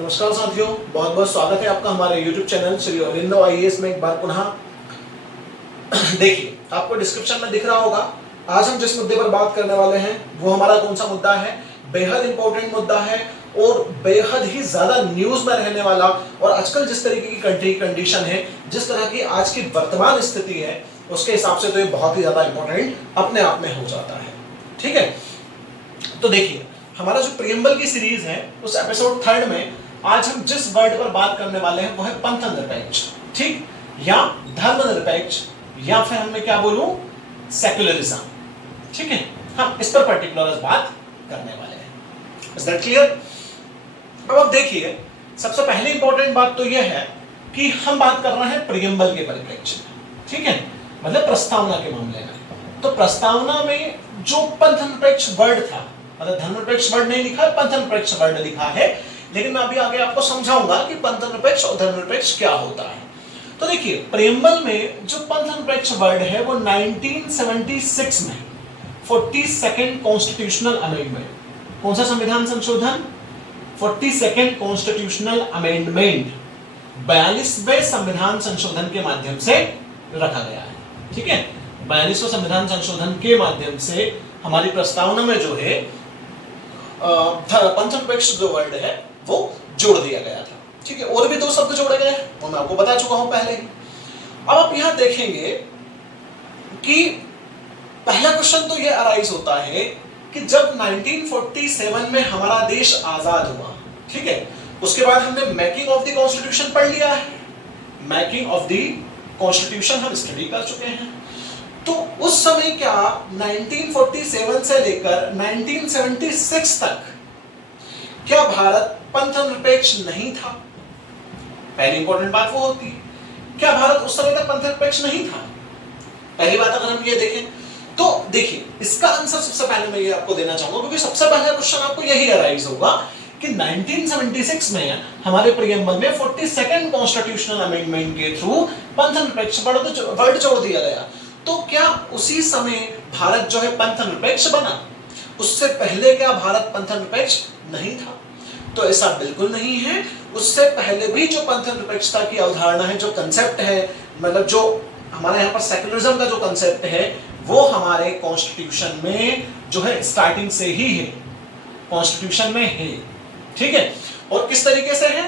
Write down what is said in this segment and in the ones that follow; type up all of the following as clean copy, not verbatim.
नमस्कार साथियों, बहुत बहुत स्वागत है आपका हमारे YouTube channel Shri Aurobindo IAS में एक बार पुनः। देखिए, आपको डिस्क्रिप्शन में दिख रहा होगा आज हम जिस मुद्दे पर बात करने वाले हैं वो हमारा कौन सा मुद्दा है। बेहद इंपॉर्टेंट मुद्दा है और बेहद ही ज्यादा न्यूज में रहने वाला, और आजकल जिस तरीके की कंट्री कंडीशन है, जिस तरह की आज की वर्तमान स्थिति है, उसके हिसाब से तो ये बहुत ही ज्यादा इंपॉर्टेंट अपने आप में हो जाता है। ठीक है, तो देखिए हमारा जो प्रियम्बल की सीरीज है उस एपिसोड 3 में आज हम जिस वर्ड पर बात करने वाले हैं वो है पंथ निरपेक्ष, ठीक, या धर्म निरपेक्ष, या फिर हमने क्या बोलूं सेक्युलरिज्म। ठीक है, हम इस पर पर्टिकुलर बात करने वाले हैं। Is that clear? अब देखिए, सबसे पहले इंपॉर्टेंट बात तो यह है कि हम बात कर रहे हैं प्रियम्बल के परिप्रेक्ष्य में। ठीक है, मतलब प्रस्तावना के मामले में। तो प्रस्तावना में जो पंथ निरपेक्ष वर्ड था, मतलब धर्म निरपेक्ष वर्ड नहीं लिखा है, पंथ निरपेक्ष वर्ड लिखा है, लेकिन मैं अभी आगे आपको समझाऊंगा कि पंथ निरपेक्ष और धर्म निरपेक्ष क्या होता है। तो देखिए, प्रियम्बल में जो पंथ निरपेक्ष वर्ड है वो 1976 में 42nd कॉन्स्टिट्यूशनल अमेंडमेंट, कौन सा संविधान संशोधन, 42nd कॉन्स्टिट्यूशनल अमेंडमेंट, 42वें संविधान संशोधन के माध्यम से रखा गया है। ठीक है, 42वें संविधान संशोधन के माध्यम से हमारी प्रस्तावना में जो है पंथ निरपेक्ष जो वर्ड है वो जोड़ दिया गया था। ठीक है, और भी दो शब्द जोड़े गए हैं, वो मैं आपको बता चुका हूं पहले ही। अब आप यहां देखेंगे कि पहला क्वेश्चन तो ये अराइज होता है कि जब 1947 में हमारा देश आजाद हुआ, ठीक है, उसके बाद हमने मेकिंग ऑफ द कॉन्स्टिट्यूशन पढ़ लिया है। मेकिंग ऑफ द कॉन्स्टिट्यूशन हम स्टडी कर चुके हैं। तो उस समय क्या 1947 से लेकर 1976 तक क्या भारत पंथ निरपेक्ष नहीं था? पहली इंपॉर्टेंट बात वो होती है, क्या भारत उस समय तक पंथ निरपेक्ष नहीं था? पहली बात अगर हम ये देखें तो देखिए, इसका आंसर सबसे पहले मैं ये आपको देना चाहूंगा, क्योंकि सबसे पहला क्वेश्चन आपको यही अराइज होगा कि 1976 में हमारे प्रियम्बल में 42nd कॉन्स्टिट्यूशनल अमेंडमेंट के थ्रू पंथ निरपेक्ष वर्ड जोड़ दिया गया। तो क्या उसी समय भारत जो है पंथ निरपेक्ष बना? उससे पहले क्या भारत पंथ निरपेक्ष नहीं था? तो ऐसा बिल्कुल नहीं है। उससे पहले भी जो पंथ निरपेक्षता की अवधारणा है, जो कंसेप्ट है, मतलब जो हमारे यहाँ पर सेक्युलरिज्म का जो कंसेप्ट है, वो हमारे कॉन्स्टिट्यूशन में जो है स्टार्टिंग से ही है, कॉन्स्टिट्यूशन में है। ठीक है, और किस तरीके से है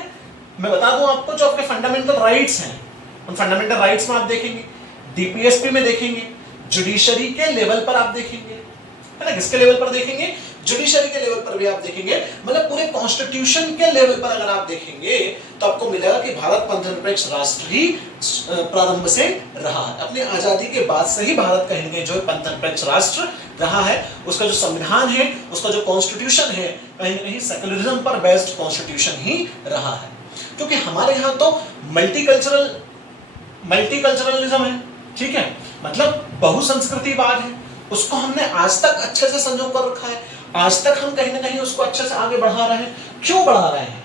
मैं बता दूं आपको। जो आपके फंडामेंटल राइट्स हैं, उन फंडामेंटल राइट्स में आप देखेंगे, डीपीएसपी में देखेंगे, जुडिशरी के लेवल पर आप देखेंगे, है ना, किसके लेवल पर देखेंगे, जुडिशरी के लेवल पर भी आप देखेंगे, मतलब पूरे कॉन्स्टिट्यूशन के लेवल पर अगर आप देखेंगे तो आपको मिलेगा कि भारत पंथ निरपेक्ष राष्ट्र ही प्रारंभ से रहा है। अपनी आजादी के बाद से ही भारत कहीं ना कहीं जो है पंथ निरपेक्ष राष्ट्र रहा है। उसका जो संविधान है, उसका जो कॉन्स्टिट्यूशन है, कहीं ना कहीं सेक्युलरिज्म पर बेस्ड कॉन्स्टिट्यूशन ही रहा है। क्योंकि हमारे यहाँ तो मल्टीकल्चरलिज्म है, ठीक है, मतलब बहुसंस्कृतिवाद है, उसको हमने आज तक अच्छे से संजो कर रखा है। आज तक हम कहीं ना कहीं उसको अच्छे से आगे बढ़ा रहे हैं। क्यों बढ़ा रहे हैं?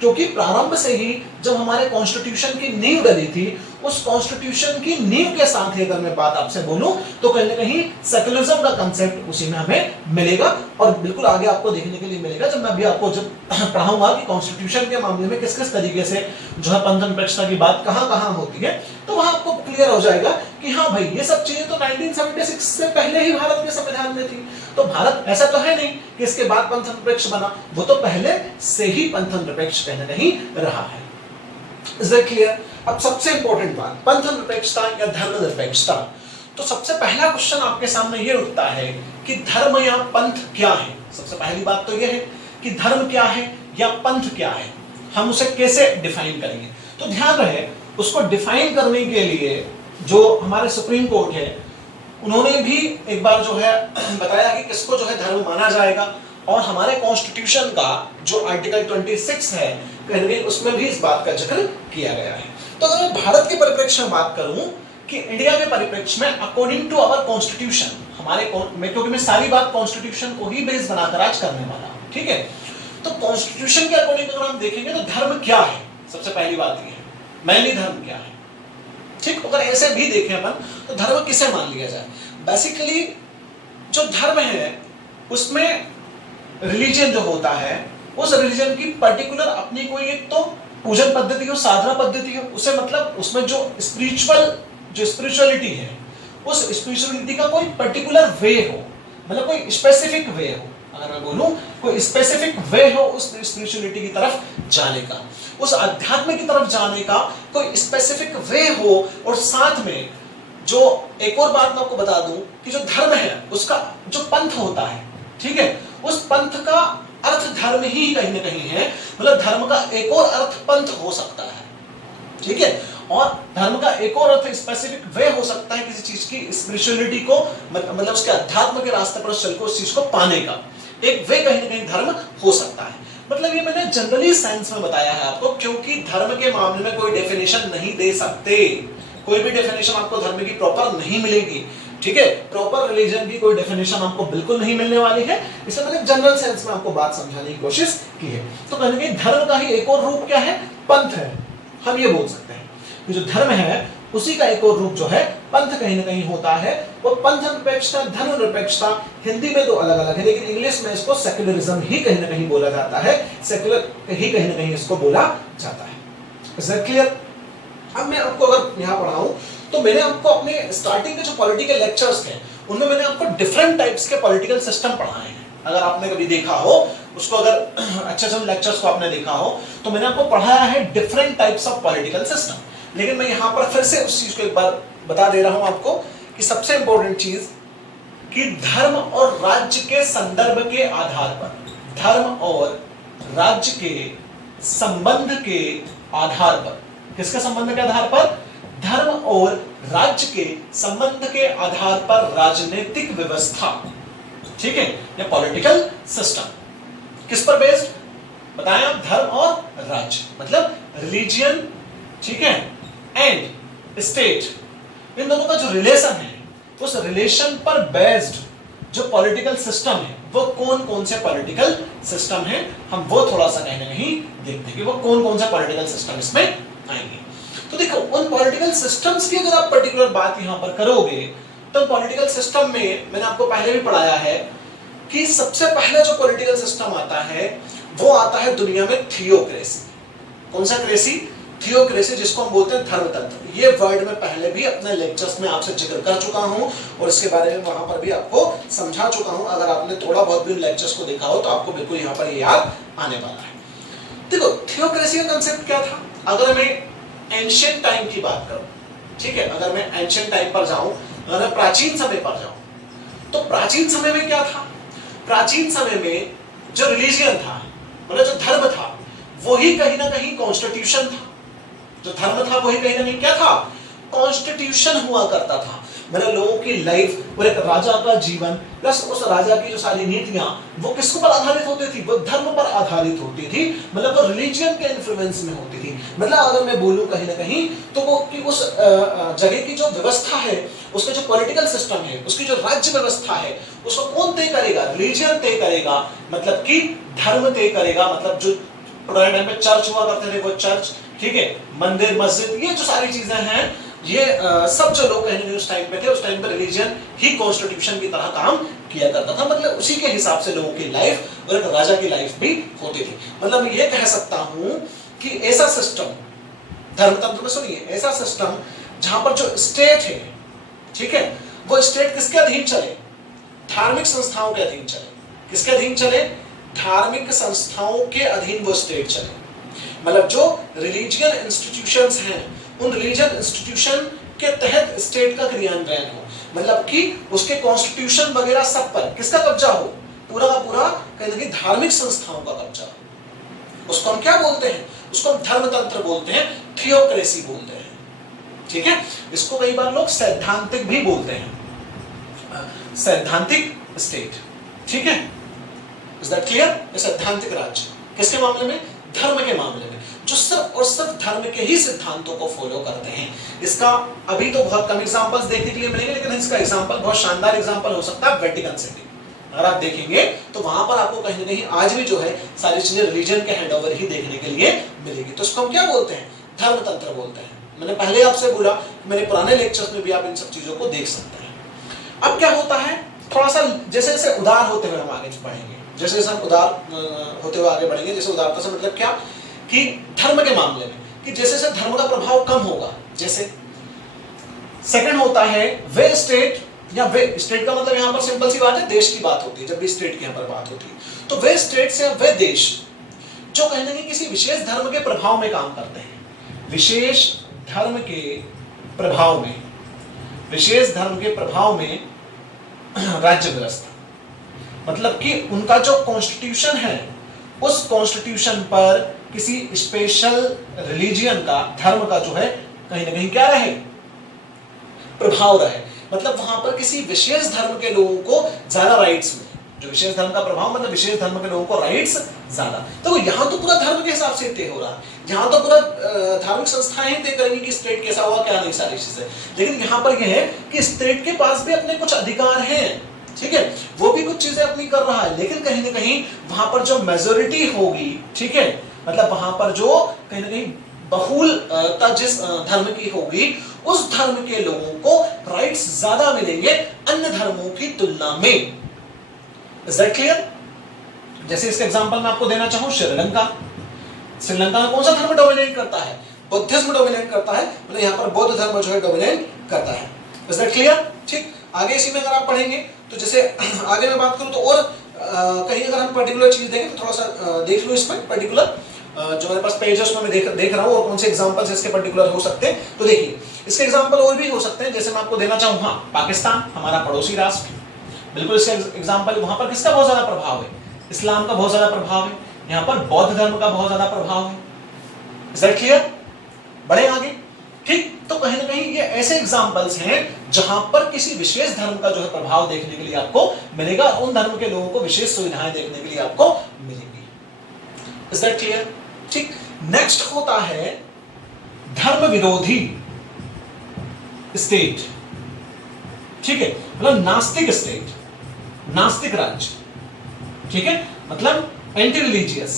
क्योंकि प्रारंभ से ही जब हमारे कॉन्स्टिट्यूशन की नींव डली थी, उस कॉन्स्टिट्यूशन की नींव के साथ ही अगर मैं बात आपसे बोलूं तो कहीं ना कहीं सेक्युलरिज्म का कंसेप्ट उसी में हमें मिलेगा, और बिल्कुल आगे आपको देखने के लिए मिलेगा जब मैं अभी आपको जब पढ़ाऊंगा कि कॉन्स्टिट्यूशन के मामले में किस किस तरीके से जो है पंथ निरपेक्षता की बात कहां कहां होती है, तो वहां आपको क्लियर हो जाएगा कि हाँ भाई, ये सब चीजें तो 1976 से पहले ही भारत के संविधान में थी। तो भारत ऐसा तो है नहीं कि इसके बाद पंथ निरपेक्ष बना, वो तो पहले से ही पंथ निरपेक्ष कहीं ना कहीं रहा है। Is that clear? अब सबसे इंपॉर्टेंट बात, पंथ निरपेक्षता या धर्म निरपेक्षता। तो सबसे पहला क्वेश्चन आपके सामने ये उठता है कि धर्म या पंथ क्या है। सबसे पहली बात तो ये है कि धर्म क्या है या पंथ क्या है, हम उसे कैसे डिफाइन करेंगे। तो ध्यान रहे, उसको डिफाइन करने के लिए जो हमारे सुप्रीम कोर्ट है, उन्होंने भी एक बार जो है बताया कि किसको जो है धर्म माना जाएगा, और हमारे कॉन्स्टिट्यूशन का जो आर्टिकल 26 है, कहीं उसमें भी इस बात का जिक्र किया गया है। तो अगर मैं भारत के परिप्रेक्ष्य में बात करूं कि इंडिया के परिप्रेक्ष्य में अकॉर्डिंग टू आवर कॉन्स्टिट्यूशन, क्योंकि मैं सारी बात कॉन्स्टिट्यूशन को ही बेस बनाकर आज करने वाला हूं, ठीक है। तो कॉन्स्टिट्यूशन के अकॉर्डिंग अगर हम देखेंगे तो धर्म क्या है, सबसे पहली बात यह है, मैनली धर्म क्या है, ठीक। अगर ऐसे भी देखें अपन तो धर्म किसे मान लिया जाए। बेसिकली जो धर्म है उसमें रिलीजन जो होता है उस रिलीजन की पर्टिकुलर अपनी कोई एक तो पूजन पद्धति हो, साधना पद्धति हो, उसे मतलब उसमें जो स्पिरिचुअलिटी है, उस स्पिरिचुअलिटी का कोई पर्टिकुलर वे हो, मतलब कोई स्पेसिफिक वे हो, अगर मैं बोलूं कोई स्पेसिफिक वे हो उस स्पिरिचुअलिटी की तरफ जाने का, उस अध्यात्म की तरफ जाने का कोई स्पेसिफिक वे हो, और साथ में जो एक और बात मैं आपको बता दूं कि जो धर्म है उसका जो पंथ होता है, ठीक है, उस पंथ का अर्थ धर्म ही कहीं ना कहीं है, मतलब धर्म का एक और अर्थ पंथ हो सकता है, ठीक है, और धर्म का एक और अर्थ स्पेसिफिक वे हो सकता है किसी चीज की स्पिरिचुअलिटी को, मतलब उसके अध्यात्म के रास्ते पर चल के उस चीज को पाने का एक वे कहीं ना कहीं धर्म हो सकता है। मतलब ये मैंने जनरली साइंस में बताया है आपको, क्योंकि धर्म के मामले में कोई डेफिनेशन नहीं दे सकते, कोई भी डेफिनेशन आपको धर्म की प्रॉपर नहीं मिलेगी, ठीक है, प्रॉपर रिलीजन की कोई डेफिनेशन आपको बिल्कुल नहीं मिलने वाली है, इसलिए मैंने जनरल सेंस में आपको बात समझाने की कोशिश की है। तो कहने के धर्म का ही एक और रूप क्या है, पंथ है, हम ये बोल सकते हैं कि जो धर्म है उसी का एक और रूप जो है पंथ कहीं ना कहीं होता है। वो पंथ निरपेक्षता, धर्म निरपेक्षता हिंदी में दो अलग अलग है, लेकिन इंग्लिश में इसको सेक्युलरिज्म ही कहीं ना कहीं बोला जाता है, सेक्युलर ही कहीं ना कहीं इसको बोला जाता है। Is that clear? अब मैं आपको अगर यहाँ पढ़ाऊं तो मैंने आपको अपने स्टार्टिंग के जो पॉलिटिकल लेक्चर्स थे उनमें मैंने आपको डिफरेंट टाइप्स के पॉलिटिकल सिस्टम पढ़ाए हैं। अगर आपने कभी देखा हो उसको, अगर अच्छे से लेक्चर्स को आपने देखा हो तो मैंने आपको पढ़ाया है different types of political system. लेकिन मैं यहाँ पर फिर से उस चीज को एक बार बता दे रहा हूं आपको कि सबसे इंपॉर्टेंट चीज कि धर्म और राज्य के संदर्भ के आधार पर, धर्म और राज्य के संबंध के आधार पर, किसके संबंध के आधार पर? धर्म और राज्य के संबंध के आधार पर राजनीतिक व्यवस्था, ठीक है, या पॉलिटिकल सिस्टम किस पर बेस्ड बताएं आप? धर्म और राज्य, मतलब रिलीजियन, ठीक है, एंड स्टेट, इन दोनों का जो रिलेशन है उस रिलेशन पर बेस्ड जो पॉलिटिकल सिस्टम है वो कौन कौन से पॉलिटिकल सिस्टम है, हम वो थोड़ा सा कहीं ना कहीं देखते हैं कि वो कौन कौन से पॉलिटिकल सिस्टम इसमें आएंगे। तो देखो उन पॉलिटिकल सिस्टम्स की अगर आप पर्टिकुलर बात यहां पर करोगे तो पॉलिटिकल सिस्टम में मैंने आपको पहले भी पढ़ाया है कि सबसे पहले जो पॉलिटिकल सिस्टम आता है वो आता है दुनिया में थियोक्रेसी। कौन सा क्रेसी? थियोक्रेसी, जिसको हम बोलते हैं धर्मतंत्र। ये वर्ड मैं पहले भी अपने लेक्चर्स में आपसे जिक्र कर चुका हूं और इसके बारे में वहां पर भी आपको समझा चुका हूं। अगर आपने थोड़ा बहुत भी लेक्चर्स को देखा हो तो आपको बिल्कुल यहाँ पर ये याद आने वाला है। देखो थियोक्रेसी का कंसेप्ट क्या था? अगर मैं एंशिएंट टाइम की बात करूं, ठीक है, अगर मैं एंशिएंट टाइम पर जाऊं, अगर मैं प्राचीन समय पर जाऊं तो प्राचीन समय में क्या था? प्राचीन समय में जो रिलीजियन था, मतलब जो धर्म था, वही कहीं ना कहीं कॉन्स्टिट्यूशन था। जो धर्म था वही कहीं ना कहीं क्या था? कॉन्स्टिट्यूशन हुआ करता था। मतलब लोगों की लाइफ और एक राजा का जीवन प्लस उस राजा की जो सारी नीतियां वो किस पर आधारित होती थी? वो धर्म पर आधारित होती थी, मतलब वो रिलीजियन के इन्फ्लुएंस में होती थी। मतलब अगर मैं बोलूं कहीं ना कहीं तो वो कि उस जगह की जो व्यवस्था है, उसका जो पॉलिटिकल सिस्टम है, उसकी जो राज्य व्यवस्था है, उसको कौन तय करेगा? रिलीजियन तय करेगा, मतलब कि धर्म तय करेगा। मतलब जो पुराने टाइम पे चर्च हुआ करते थे वो चर्च, ठीक है, मंदिर, मस्जिद, ये जो सारी चीजें हैं, ये सब जो लोग कहीं उस टाइम पे थे, उस टाइम पे रिलीजन ही कॉन्स्टिट्यूशन की तरह काम किया करता था। मतलब उसी के हिसाब से लोगों की लाइफ और एक राजा की लाइफ भी होती थी। मतलब मैं ये कह सकता हूं कि ऐसा सिस्टम धर्मतंत्र में, सुनिए, ऐसा सिस्टम जहां पर जो स्टेट है, ठीक है, वो स्टेट किसके अधीन चले? धार्मिक संस्थाओं के अधीन चले। किसके अधीन चले? धार्मिक संस्थाओं के अधीन वो स्टेट चले। मतलब जो रिलीजियन इंस्टीट्यूशंस हैं, उन रिलीजियन इंस्टीट्यूशन के तहत स्टेट का क्रियान्वयन हो। मतलब कि उसके कॉन्स्टिट्यूशन वगैरह सब पर किसका कब्जा हो? पूरा का पूरा कहीं ना कहीं धार्मिक संस्थाओं का कब्जा हो। उसको हम क्या बोलते हैं? उसको हम धर्मतंत्र बोलते हैं, थियोक्रेसी बोलते हैं, ठीक है। इसको कई बार लोग सैद्धांतिक भी बोलते हैं, सैद्धांतिक स्टेट, ठीक है। Is that clear? सैद्धांतिक राज्य किसके मामले में? धर्म के मामले में, जो सिर्फ और सिर्फ धर्म के ही सिद्धांतों को फॉलो करते हैं। इसका अभी तो बहुत कम एग्जांपल्स देखने के लिए मिलेंगे, लेकिन इसका एग्जांपल बहुत शानदार एग्जांपल हो सकता है वेटिकन सिटी। अगर आप देखेंगे तो वहां पर आपको कहीं ना कहीं आज भी जो है सारी चीजें रिलीजन के हैंडओवर ही देखने के लिए मिलेगी। तो इसको हम क्या बोलते हैं? धर्मतंत्र बोलते हैं। मैंने पहले आपसे बोला, मेरे पुराने लेक्चर्स में भी आप इन सब चीजों को देख सकते हैं। अब क्या होता है, थोड़ा सा जैसे जैसे उदार होते हुए हम आगे बढ़ेंगे, जैसे जैसे हम उदार होते हुए आगे बढ़ेंगे, जैसे उदारता से मतलब क्या कि धर्म के मामले में कि जैसे जैसे धर्म का प्रभाव कम होगा, जैसे सेकंड होता है वे स्टेट, या वे स्टेट का मतलब यहां पर सिंपल सी बात है, देश की बात होती है जब भी स्टेट की यहां पर बात होती है, तो वे स्टेट्स या वे देश जो कहीं ना कहीं किसी विशेष धर्म के प्रभाव में काम करते हैं, विशेष धर्म के प्रभाव में, विशेष धर्म के प्रभाव में राज्य व्यवस्था मतलब कि उनका जो कॉन्स्टिट्यूशन है उस कॉन्स्टिट्यूशन पर किसी स्पेशल रिलीजियन का, धर्म का जो है कहीं ना कहीं क्या रहे, प्रभाव रहे, मतलब वहां पर किसी विशेष धर्म के लोगों को ज्यादा राइट्स मिले, जो विशेष धर्म का प्रभाव मतलब विशेष धर्म के लोगों को राइट्स ज्यादा। तो यहाँ तो पूरा धर्म के हिसाब से तय हो रहा है, यहाँ तो पूरा धार्मिक संस्थाएं तय करेंगी कि स्टेट कैसा हुआ क्या नहीं, सारी चीजें। लेकिन यहाँ पर यह है कि स्टेट के पास भी अपने कुछ अधिकार हैं, ठीक है, वो भी कुछ चीजें अपनी कर रहा है, लेकिन कहीं ना कहीं वहां पर जो मेजोरिटी होगी, ठीक है, मतलब वहां पर जो कहीं ना कहीं बहुलता जिस धर्म की होगी उस धर्म के लोगों को राइट्स ज्यादा मिलेंगे अन्य धर्मों की तुलना में। Is that clear? जैसे इसका एग्जांपल मैं आपको देना चाहूं, श्रीलंका। श्रीलंका में कौन सा धर्म डोमिनेट करता है? बुद्धिज्म डोमिनेट करता है, मतलब यहाँ पर बौद्ध धर्म जो है डोमिनेट करता है। Is that clear? ठीक, आगे इसी में अगर आप पढ़ेंगे तो जैसे आगे मैं बात करूं तो और कहीं अगर हम पर्टिकुलर चीज देखें तो थोड़ा सा देख लो इसमें पर्टिकुलर जो मेरे पास पेज है उसमें मैं देख रहा हूँ और कौन से एग्जांपल्स इसके पर्टिकुलर हो सकते हैं। तो देखिए इसके एग्जांपल और भी हो सकते हैं, जैसे मैं आपको देना चाहूँ, हाँ, पाकिस्तान हमारा पड़ोसी राष्ट्र, बिल्कुल इसका एग्जांपल, वहां पर किसका बहुत ज्यादा प्रभाव है? इस्लाम का बहुत ज्यादा प्रभाव है, यहाँ पर बौद्ध धर्म का बहुत ज्यादा प्रभाव है। Is that clear? बढ़े आगे, ठीक। तो कहीं ना कहीं ये ऐसे एग्जांपल्स हैं जहां पर किसी विशेष धर्म का जो है प्रभाव देखने के लिए आपको मिलेगा, उन धर्म के लोगों को विशेष सुविधाएं देखने के लिए आपको मिलेंगी। Is that clear? ठीक। नेक्स्ट होता है धर्म विरोधी स्टेट, ठीक है, मतलब नास्तिक स्टेट, नास्तिक राज्य, ठीक है, मतलब एंटी रिलीजियस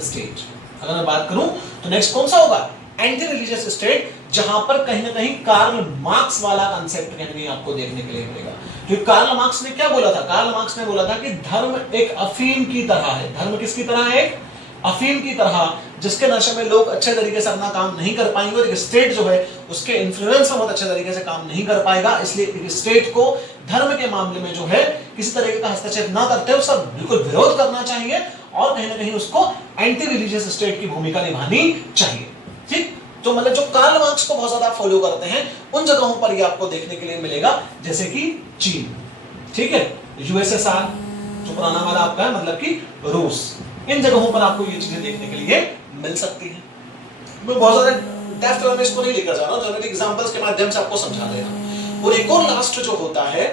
स्टेट। अगर मैं बात करूं तो नेक्स्ट कौन सा होगा? एंटी रिलीजियस स्टेट, जहां पर कहीं ना कहीं कार्ल मार्क्स वाला कंसेप्ट कहीं ना कहीं आपको देखने के लिए मिलेगा। क्योंकि कार्ल मार्क्स ने क्या बोला था? कार्ल मार्क्स ने बोला था कि धर्म एक अफीम की तरह है। धर्म किसकी तरह है? अफीम की तरह, जिसके नशे में लोग अच्छे तरीके से अपना काम नहीं कर पाएंगे, और स्टेट जो है उसके इन्फ्लुएंस में बहुत अच्छे तरीके से काम नहीं कर पाएगा। इसलिए स्टेट को धर्म के मामले में जो है किसी तरीके का हस्तक्षेप ना करते हुए उसका बिल्कुल विरोध करना चाहिए, और कहीं ना कहीं उसको एंटी रिलीजियस स्टेट की भूमिका निभानी चाहिए। ठीक, तो मतलब जो कार्ल मार्क्स को बहुत ज्यादा फॉलो करते हैं उन जगहों पर ये आपको देखने के लिए मिलेगा, जैसे कि चीन, ठीक है, यूएसएसआर जो पुराना वाला आपका है, मतलब कि रूस, इन जगहों पर आपको ये चीजें देखने के लिए मिल सकती हैं। मैं बहुत ज्यादा डेप्थ में इसको नहीं लेकर जा रहा हूं, जनरल एग्जांपल्स के माध्यम से आपको समझा दे रहा हूं। और एक और लास्ट जो होता है,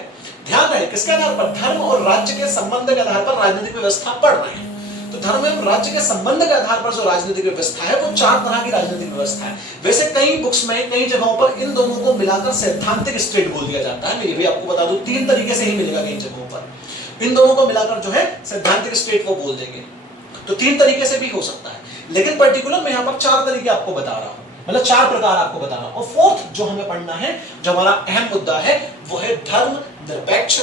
ध्यान रहे किसके आधार पर? धर्म और राज्य के संबंध के आधार पर राजनीतिक व्यवस्था पढ़ रहे हैं। तो धर्म एवं राज्य के संबंध के आधार पर जो राजनीतिक व्यवस्था है वो चार तरह की राजनीतिक व्यवस्था है। वैसे कई बुक्स में कई जगहों पर इन दोनों को मिलाकर सैद्धांतिक स्टेट बोल दिया जाता है। मैं ये भी आपको बता दूं, तीन तरीके से ही मिलेगा कई जगहों पर। इन दोनों को मिलाकर जो है सैद्धांतिक स्टेट वो बोल देंगे, तो तीन तरीके से भी हो सकता है, लेकिन पर्टिकुलर मैं यहाँ पर चार तरीके आपको बता रहा हूँ, मतलब चार प्रकार आपको बता रहा हूँ। और फोर्थ जो हमें पढ़ना है, जो हमारा अहम मुद्दा है, वो है धर्म निरपेक्ष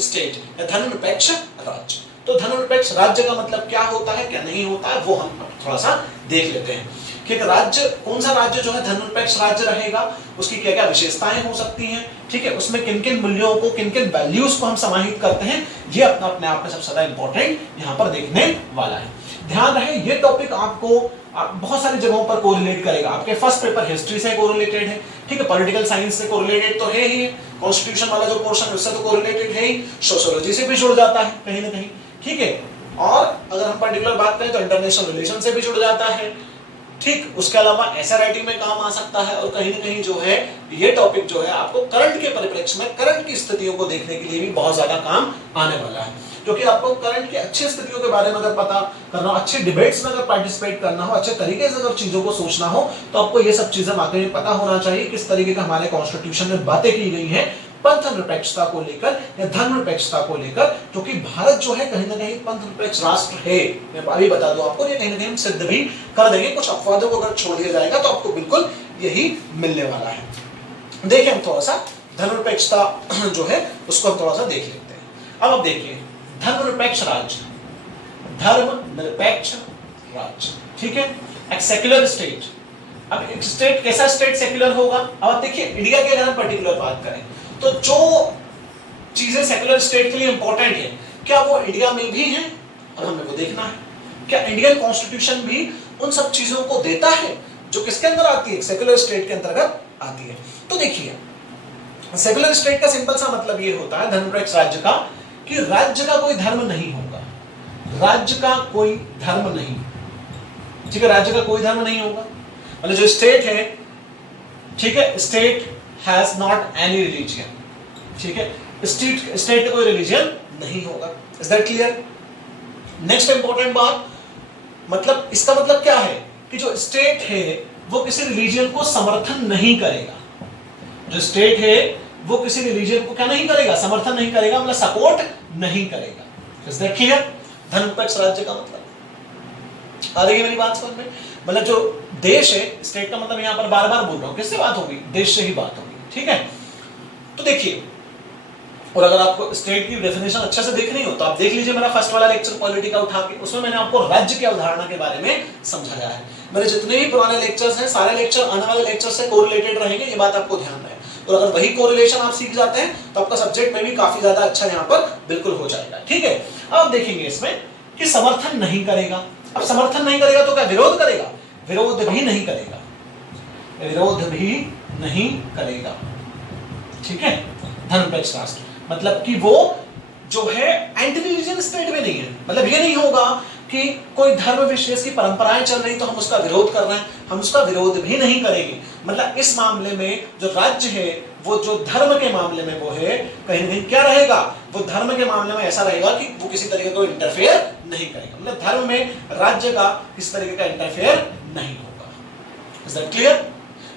स्टेट या धर्म निरपेक्ष राज्य। तो धर्मनिरपेक्ष राज्य का मतलब क्या होता है, क्या नहीं होता है, वो हम थोड़ा सा देख लेते हैं कि राज्य, कौन सा राज्य जो है धर्मनिरपेक्ष राज्य रहेगा, उसकी क्या क्या विशेषताएं हो सकती हैं, ठीक है, उसमें किन किन मूल्यों को, किन किन वैल्यूज को हम समाहित करते हैं, ये अपने आप में सबसे ज्यादा इंपॉर्टेंट यहाँ पर देखने वाला है। ध्यान रहे ये टॉपिक आपको बहुत सारी जगहों पर कोरिलेट करेगा। आपके फर्स्ट पेपर हिस्ट्री से कोरिलेटेड है, ठीक है, पॉलिटिकल साइंस से कोरिलेटेड तो है ही, कॉन्स्टिट्यूशन वाला जो पोर्शन है उससे तो कोरिलेटेड है ही, सोशियोलॉजी से भी जुड़ जाता है कहीं ना कहीं, ठीक है, और अगर हम पर्टिकुलर बात करें तो इंटरनेशनल रिलेशन से भी जुड़ जाता है, ठीक। उसके अलावा ऐसा राइटिंग में काम आ सकता है, और कहीं ना कहीं जो है ये टॉपिक जो है आपको करंट के परिप्रेक्ष्य में, करंट की स्थितियों को देखने के लिए भी बहुत ज्यादा काम आने वाला है। क्योंकि आपको करंट की अच्छी स्थितियों के बारे में अगर पता करना हो, अच्छे डिबेट्स में अगर पार्टिसिपेट करना हो, अच्छे तरीके से अगर चीजों को सोचना हो, तो आपको ये सब चीजें वाकई में पता होना चाहिए, किस तरीके का हमारे कॉन्स्टिट्यूशन में बातें की गई हैं पंथ निरपेक्षता को लेकर या धर्म निरपेक्षता को लेकर। क्योंकि भारत जो है कहीं ना कहीं पंथ निरपेक्ष राष्ट्र है, मैं अभी बता दूं आपको, ये कहीं ना कहीं हम सिद्ध भी कर देंगे। कुछ अपवादों को अगर छोड़ दिया जाएगा तो आपको बिल्कुल यही मिलने वाला है। देखिए हम थोड़ा सा धर्म निरपेक्षता जो है उसको हम थोड़ा सा देख लेते हैं। अब देखिए धर्मनिरपेक्ष राज्य, धर्मनिरपेक्ष राज्य, ठीक है, एक सेक्युलर स्टेट। अब एक स्टेट कैसा स्टेट सेक्युलर होगा? अब देखिए इंडिया की अगर हम पर्टिकुलर बात करें तो जो चीजें सेक्युलर स्टेट के लिए इंपॉर्टेंट है, क्या वो इंडिया में भी है? और हमें वो देखना है। क्या इंडियन कॉन्स्टिट्यूशन भी उन सब चीजों को देता है जो किसके अंदर आती है? सेक्युलर स्टेट के अंतर्गत आती है। तो देखिए सेक्युलर स्टेट का सिंपल सा मतलब ये होता है धर्मनिरपेक्ष राज्य का, कि राज्य का कोई धर्म नहीं होगा, राज्य का कोई धर्म नहीं, ठीक है, राज्य का कोई धर्म नहीं होगा। मतलब जो स्टेट है, ठीक है, state has not any religion, ठीक है, स्टेट का कोई रिलीजियन नहीं होगा। Is that clear? Next important बात, मतलब इसका मतलब क्या है कि जो स्टेट है वो किसी रिलीजियन को समर्थन नहीं करेगा। जो स्टेट है वो किसी रिलीजियन को क्या नहीं करेगा? समर्थन नहीं करेगा, मतलब सपोर्ट नहीं करेगा। Is that clear? धर्मनिरपेक्ष राज्य का मतलब आ रही है मेरी बात समझ में? मतलब जो देश है, स्टेट का मतलब यहां पर बार बार बोल रहा हूं, किससे बात होगी? देश से ही बात होगी, ठीक है। तो देखिए, और अगर आपको स्टेट की डेफिनेशन अच्छे से देखनी हो तो आप देख लीजिए मेरा फर्स्ट वाला लेक्चर पॉलिटी का उठा के, उसमें मैंने आपको राज्य की अवधारणा के बारे में समझाया है। मेरे जितने भी पुराने लेक्चर्स हैं, सारे लेक्चर आने वाले लेक्चर से कोरिलेटेड रहेंगे, ये बात आपको ध्यान रहे। और अगर वही कोरिलेशन आप सीख जाते हैं तो आपका सब्जेक्ट में भी काफी ज्यादा अच्छा यहाँ पर बिल्कुल हो जाएगा, ठीक है। अब देखेंगे इसमें कि समर्थन नहीं करेगा। अब समर्थन नहीं करेगा तो क्या विरोध करेगा? विरोध भी नहीं करेगा, विरोध भी नहीं करेगा, ठीक है। धर्मनिरपेक्ष राष्ट्र मतलब कि वो जो है एंटी रिलीजियन स्टेट में नहीं है। मतलब ये नहीं होगा कि कोई धर्म विशेष की परंपराएं चल रही तो हम उसका विरोध कर रहे हैं, हम उसका विरोध भी नहीं करेंगे। मतलब इस मामले में जो राज्य है वो जो धर्म के मामले में वो है, कहीं ना कहीं क्या रहेगा? वो धर्म के मामले में ऐसा रहेगा कि वो किसी तरीके को इंटरफेयर नहीं करेगा। मतलब धर्म में राज्य का किसी तरीके का इंटरफेयर नहीं होगा। Is that clear?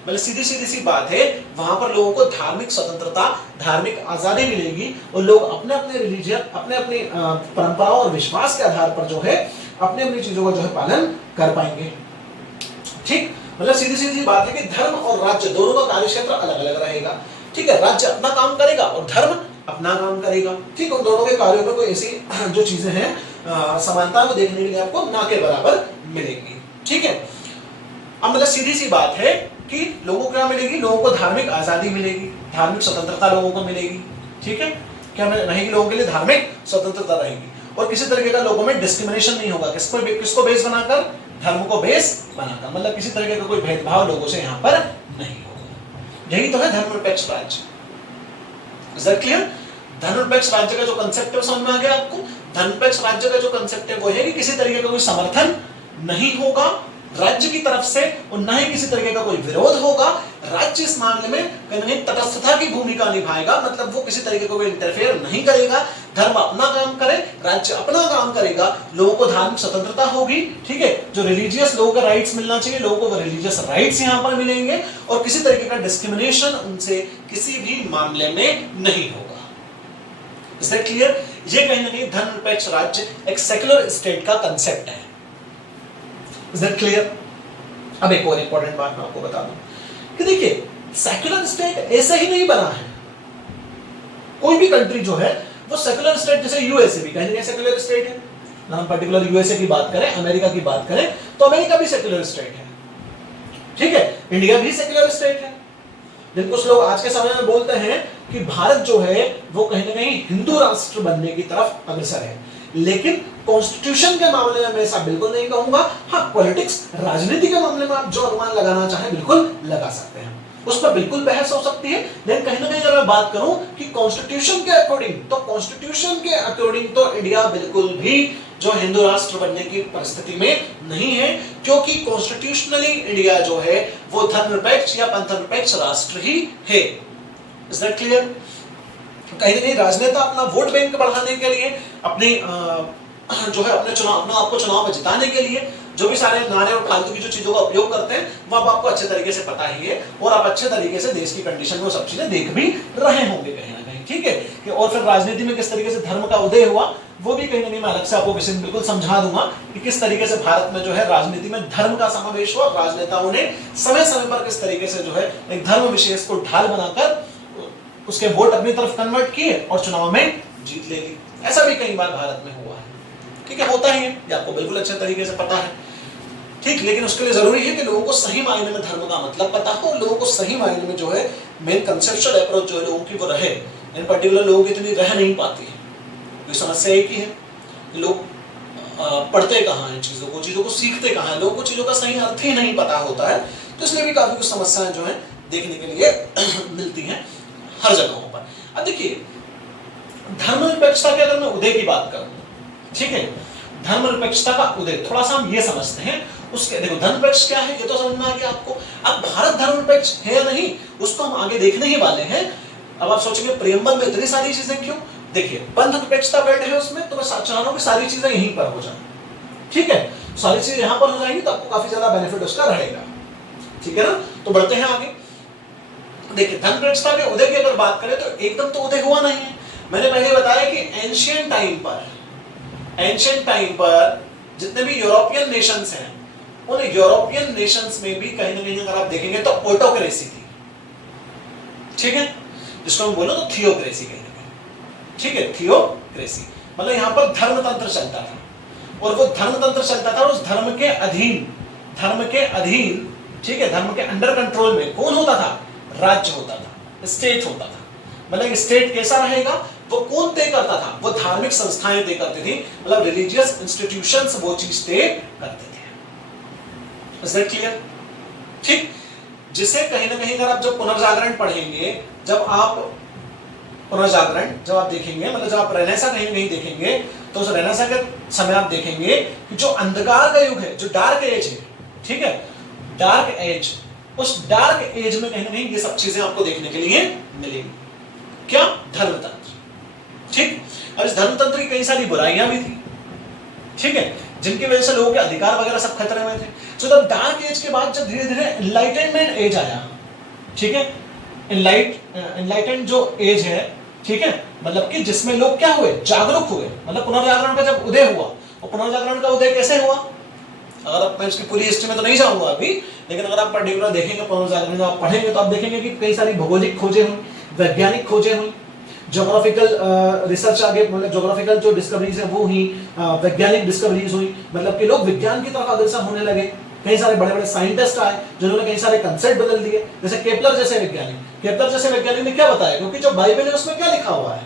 मतलब सीधी सी बात है, वहां पर लोगों को धार्मिक स्वतंत्रता, धार्मिक आजादी मिलेगी और लोग अपने अपने रिलीजियन, अपने अपने परंपराओं और विश्वास के आधार पर जो है अपनी अपनी चीजों का जो है पालन कर पाएंगे, ठीक। मतलब सीधी सी बात है कि धर्म और राज्य दोनों का कार्य क्षेत्र अलग अलग रहेगा, ठीक है। राज्य अपना काम करेगा और धर्म अपना काम करेगा, ठीक। उन दोनों के कार्यों में कोई ऐसी जो चीजें हैं समानता को देखने के लिए आपको ना के बराबर मिलेगी, ठीक है। अब मतलब सीधी सी बात है कि लोगों को क्या मिलेगी? लोगों को धार्मिक आजादी मिलेगी, धार्मिक स्वतंत्रता लोगों को मिलेगी, ठीक है। क्या रहेगी? लोगों के लिए धार्मिक स्वतंत्रता रहेगी और किसी तरीके का लोगों में डिस्क्रिमिनेशन नहीं होगा। किसको बेस बनाकर? धर्म को बेस बनाकर। मतलब किसी तरीके का कोई भेदभाव लोगों से यहाँ पर नहीं होगा। यही तो है धर्मनिरपेक्ष राज्य। Is that clear? धर्मनिरपेक्ष राज्य का जो कंसेप्ट है समझ में आ गया आपको? धर्मनिरपेक्ष राज्य का जो कंसेप्ट है वो है कि किसी तरीके का कोई समर्थन नहीं होगा राज्य की तरफ से और न ही किसी तरीके का कोई विरोध होगा। राज्य इस मामले में कहीं तटस्थता की भूमिका निभाएगा, मतलब वो किसी तरीके का कोई इंटरफेयर नहीं करेगा। धर्म अपना काम करे, राज्य अपना काम करेगा, लोगों को धार्मिक स्वतंत्रता होगी, ठीक है। जो रिलीजियस लोगों का राइट्स मिलना चाहिए, लोगों को वो रिलीजियस राइट्स यहाँ पर मिलेंगे और किसी तरीके का डिस्क्रिमिनेशन उनसे किसी भी मामले में नहीं होगा। Is that clear? ये कहीं ना कहीं धर्मनिरपेक्ष राज्य एक सेक्युलर स्टेट का कंसेप्ट है। Is that clear? अब एक और इंपॉर्टेंट बात मैं आपको बता दूं कि देखिए सेक्युलर स्टेट ऐसे ही नहीं बना है। कोई भी कंट्री जो है वो सेक्युलर स्टेट, जैसे यूएसए भी कहीं सेक्युलर स्टेट है। हम पर्टिकुलर यूएसए की बात करें, अमेरिका की बात करें तो अमेरिका भी सेक्युलर स्टेट है, ठीक है। इंडिया भी सेक्युलर स्टेट है। लेकिन कुछ लोग आज के समय में बोलते हैं कि भारत जो है वो कहीं ना कहीं हिंदू राष्ट्र बनने की तरफ अग्रसर है, लेकिन कॉन्स्टिट्यूशन के मामले में मैं ऐसा बिल्कुल नहीं कहूंगा। हाँ, पॉलिटिक्स, राजनीति के मामले में आप जो अनुमान लगाना चाहें बिल्कुल लगा सकते हैं, उस पर बिल्कुल बहस हो सकती है। लेकिन कहीं ना कहीं अगर मैं बात करूं कि कॉन्स्टिट्यूशन के अकॉर्डिंग, तो कॉन्स्टिट्यूशन के अकॉर्डिंग तो इंडिया बिल्कुल भी जो हिंदू राष्ट्र बनने की परिस्थिति में नहीं है, क्योंकि कॉन्स्टिट्यूशनली इंडिया जो है वो धर्मनिरपेक्ष या पंथनिरपेक्ष राष्ट्र ही है। Is that clear? कहीं ना कहीं राजनेता अपना वोट बैंक बढ़ाने के लिए, अपने जो है अपने आपको चुनाव में जिताने के लिए जो भी सारे नारे और फालतू की जो चीजों का उपयोग करते हैं वो अब आपको अच्छे तरीके से पता ही है और आप अच्छे तरीके से देश की कंडीशन में वो सब चीजें देख भी रहे होंगे कहीं ना कहीं, ठीक है। कि और फिर राजनीति में किस तरीके से धर्म का उदय हुआ वो भी कहीं ना कहीं मैं अलग से आपको किसी दिन बिल्कुल समझा दूंगा कि किस तरीके से भारत में जो है राजनीति में धर्म का समावेश हुआ। राजनेताओं ने समय समय पर किस तरीके से जो है एक धर्म विशेष को ढाल बनाकर उसके वोट अपनी तरफ कन्वर्ट किए और चुनाव में जीत ले ली। ऐसा भी कई बार भारत में हुआ है, ठीक है, होता ही है, ये आपको बिल्कुल अच्छे तरीके से पता है, ठीक। लेकिन उसके लिए जरूरी है कि लोगों को सही मायने में धर्म का मतलब पता हो, लोगों को सही मायने में जो है मेन कंसेप्चुअल अप्रोच जो है लोगों की वो रहे। इन पर्टिकुलर लोगों की इतनी रह नहीं पाती है, कोई समस्या एक ही है, लोग पढ़ते कहाँ हैं चीज़ों को सीखते कहाँ हैं, लोगों को चीज़ों का सही अर्थ ही नहीं पता होता है। तो इसलिए भी काफ़ी कुछ समस्याएं जो है देखने के लिए मिलती हैं हर जगहों पर। अब देखिए, धर्मनिरपेक्षता के अगर मैं उदय की बात करूँ, ठीक है, धर्मनिरपेक्षता का उदय थोड़ा सा हम ये समझते हैं। उसके देखो धर्मनिरपेक्ष क्या है ये तो समझ में आ गया आपको। अब भारत धर्मनिरपेक्ष है या नहीं उसको हम आगे देखने ही वाले हैं। अब आप सोचेंगे प्रियम्बल में इतनी सारी चीजें क्यों? देखिए, पंथ निरपेक्षता वर्ड है उसमें, तो मैं चाह रहा हूं कि सारी चीजें यहीं पर हो जाए, ठीक है, सारी चीजें यहां पर हो जाएंगी तो आपको काफी ज्यादा बेनिफिट उसका रहेगा, ठीक है ना। तो बढ़ते हैं आगे। देखिए, धर्मनिरपेक्षता के उदय की अगर बात करें तो एकदम तो उदय हुआ नहीं है। मैंने पहले बताया कि एंशिएंट टाइम पर जितने भी यूरोपियन नेशंस हैं, उन यूरोपियन नेशंस में भी कहीं ना कहीं अगर आप देखेंगे तो ऑटोक्रेसी थी, ठीक है, जिसको हम बोलो तो थियोक्रेसी कहेंगे, ठीक है, थियोक्रेसी मतलब यहाँ पर धर्मतंत्र चलता था, और वो धर्मतंत्र चलता था, उस धर्म के अधीन, ठीक है, धर्म के अंडर कंट्रोल में कौन होता था? राज्य होता था, स्टेट होता था। मतलब स्टेट कैसा रहेगा वो कौन तय करता था? वो धार्मिक संस्थाएं तय करती थी, मतलब रिलीजियस इंस्टीट्यूशंस वो चीज तय करते थे। Is that clear? ठीक। जिसे कहीं ना कहीं अगर आप जब पुनर्जागरण पढ़ेंगे, जब आप देखेंगे, मतलब जब आप रेनेसा कहीं देखेंगे, तो उस रेनेसा के समय आप देखेंगे कि जो अंधकार का युग है, जो डार्क एज है, ठीक है, डार्क एज, उस डार्क एज में कहीं ना कहीं ये सब चीजें आपको देखने के लिए मिलेंगी। क्या? धर्मतंत्र, ठीक। अब इस धर्मतंत्र की कई सारी बुराइयां भी थी, ठीक है, जिनकी वजह से लोगों के अधिकार वगैरह सब खतरे में थे। तो जब डार्क एज के बाद जब धीरे धीरे एनलाइटनमेंट एज आया, ठीक है, एनलाइटेंड जो एज है, ठीक है, मतलब कि जिसमें लोग क्या हुए? जागरूक हुए, मतलब पुनर्जागरण का जब उदय हुआ। और पुनर्जागरण का उदय कैसे हुआ? अगर आप, मैं इसकी पूरी हिस्ट्री में तो नहीं जाऊंगा अभी, लेकिन अगर आप पर्टिकुलर देखेंगे पुनर्जागरण जब आप पढ़ेंगे तो आप देखेंगे कि कई सारी भौगोलिक खोजें हुई, वैज्ञानिक खोजें हुई, ज्योग्राफिकल रिसर्च आगे, मतलब ज्योग्राफिकल जो डिस्कवरीज है वो हुई, वैज्ञानिक डिस्कवरीज हुई, मतलब कि लोग विज्ञान की तरफ अग्रसर होने लगे। कई सारे बड़े बड़े साइंटिस्ट आए जिन्होंने कई सारे कंसेप्ट बदल दिए, जैसे केपलर जैसे वैज्ञानिक ने क्या बताया? क्योंकि जो बाइबल है उसमें क्या लिखा हुआ है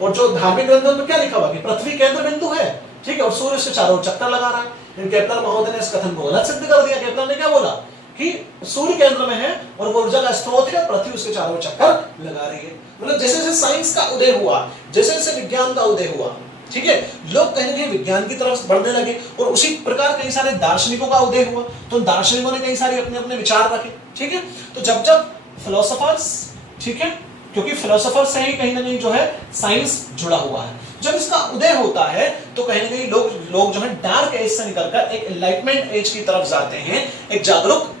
और जो धार्मिक ग्रंथों में क्या लिखा हुआ है कि पृथ्वी केंद्र बिंदु है, ठीक है, और सूर्य से चारों चक्कर लगा रहा है। लेकिन केपलर महोदय ने इस कथन को गलत सिद्ध कर दिया। केपलर ने क्या बोला कि सूर्य केंद्र में है और वो ऊर्जा का स्रोत है, पृथ्वी उसके चारों चक्कर लगा रही है। मतलब जैसे जैसे साइंस का उदय हुआ, जैसे जैसे विज्ञान का उदय हुआ, ठीक है, लोग कहीं ना कहीं विज्ञान की तरफ बढ़ने लगे। और उसी प्रकार कई सारे दार्शनिकों का उदय हुआ, तो दार्शनिकों ने कई सारे अपने अपने विचार रखे, ठीक है। तो जब जब फिलोसोफर्स, ठीक है, क्योंकि फिलोसोफर से ही कहीं ना कहीं जो है साइंस जुड़ा हुआ है, जब इसका उदय होता है तो कहीं ना कहीं लोग जो है डार्क एज से निकलकर एक एनलाइटमेंट एज की तरफ जाते हैं, एक जागरूक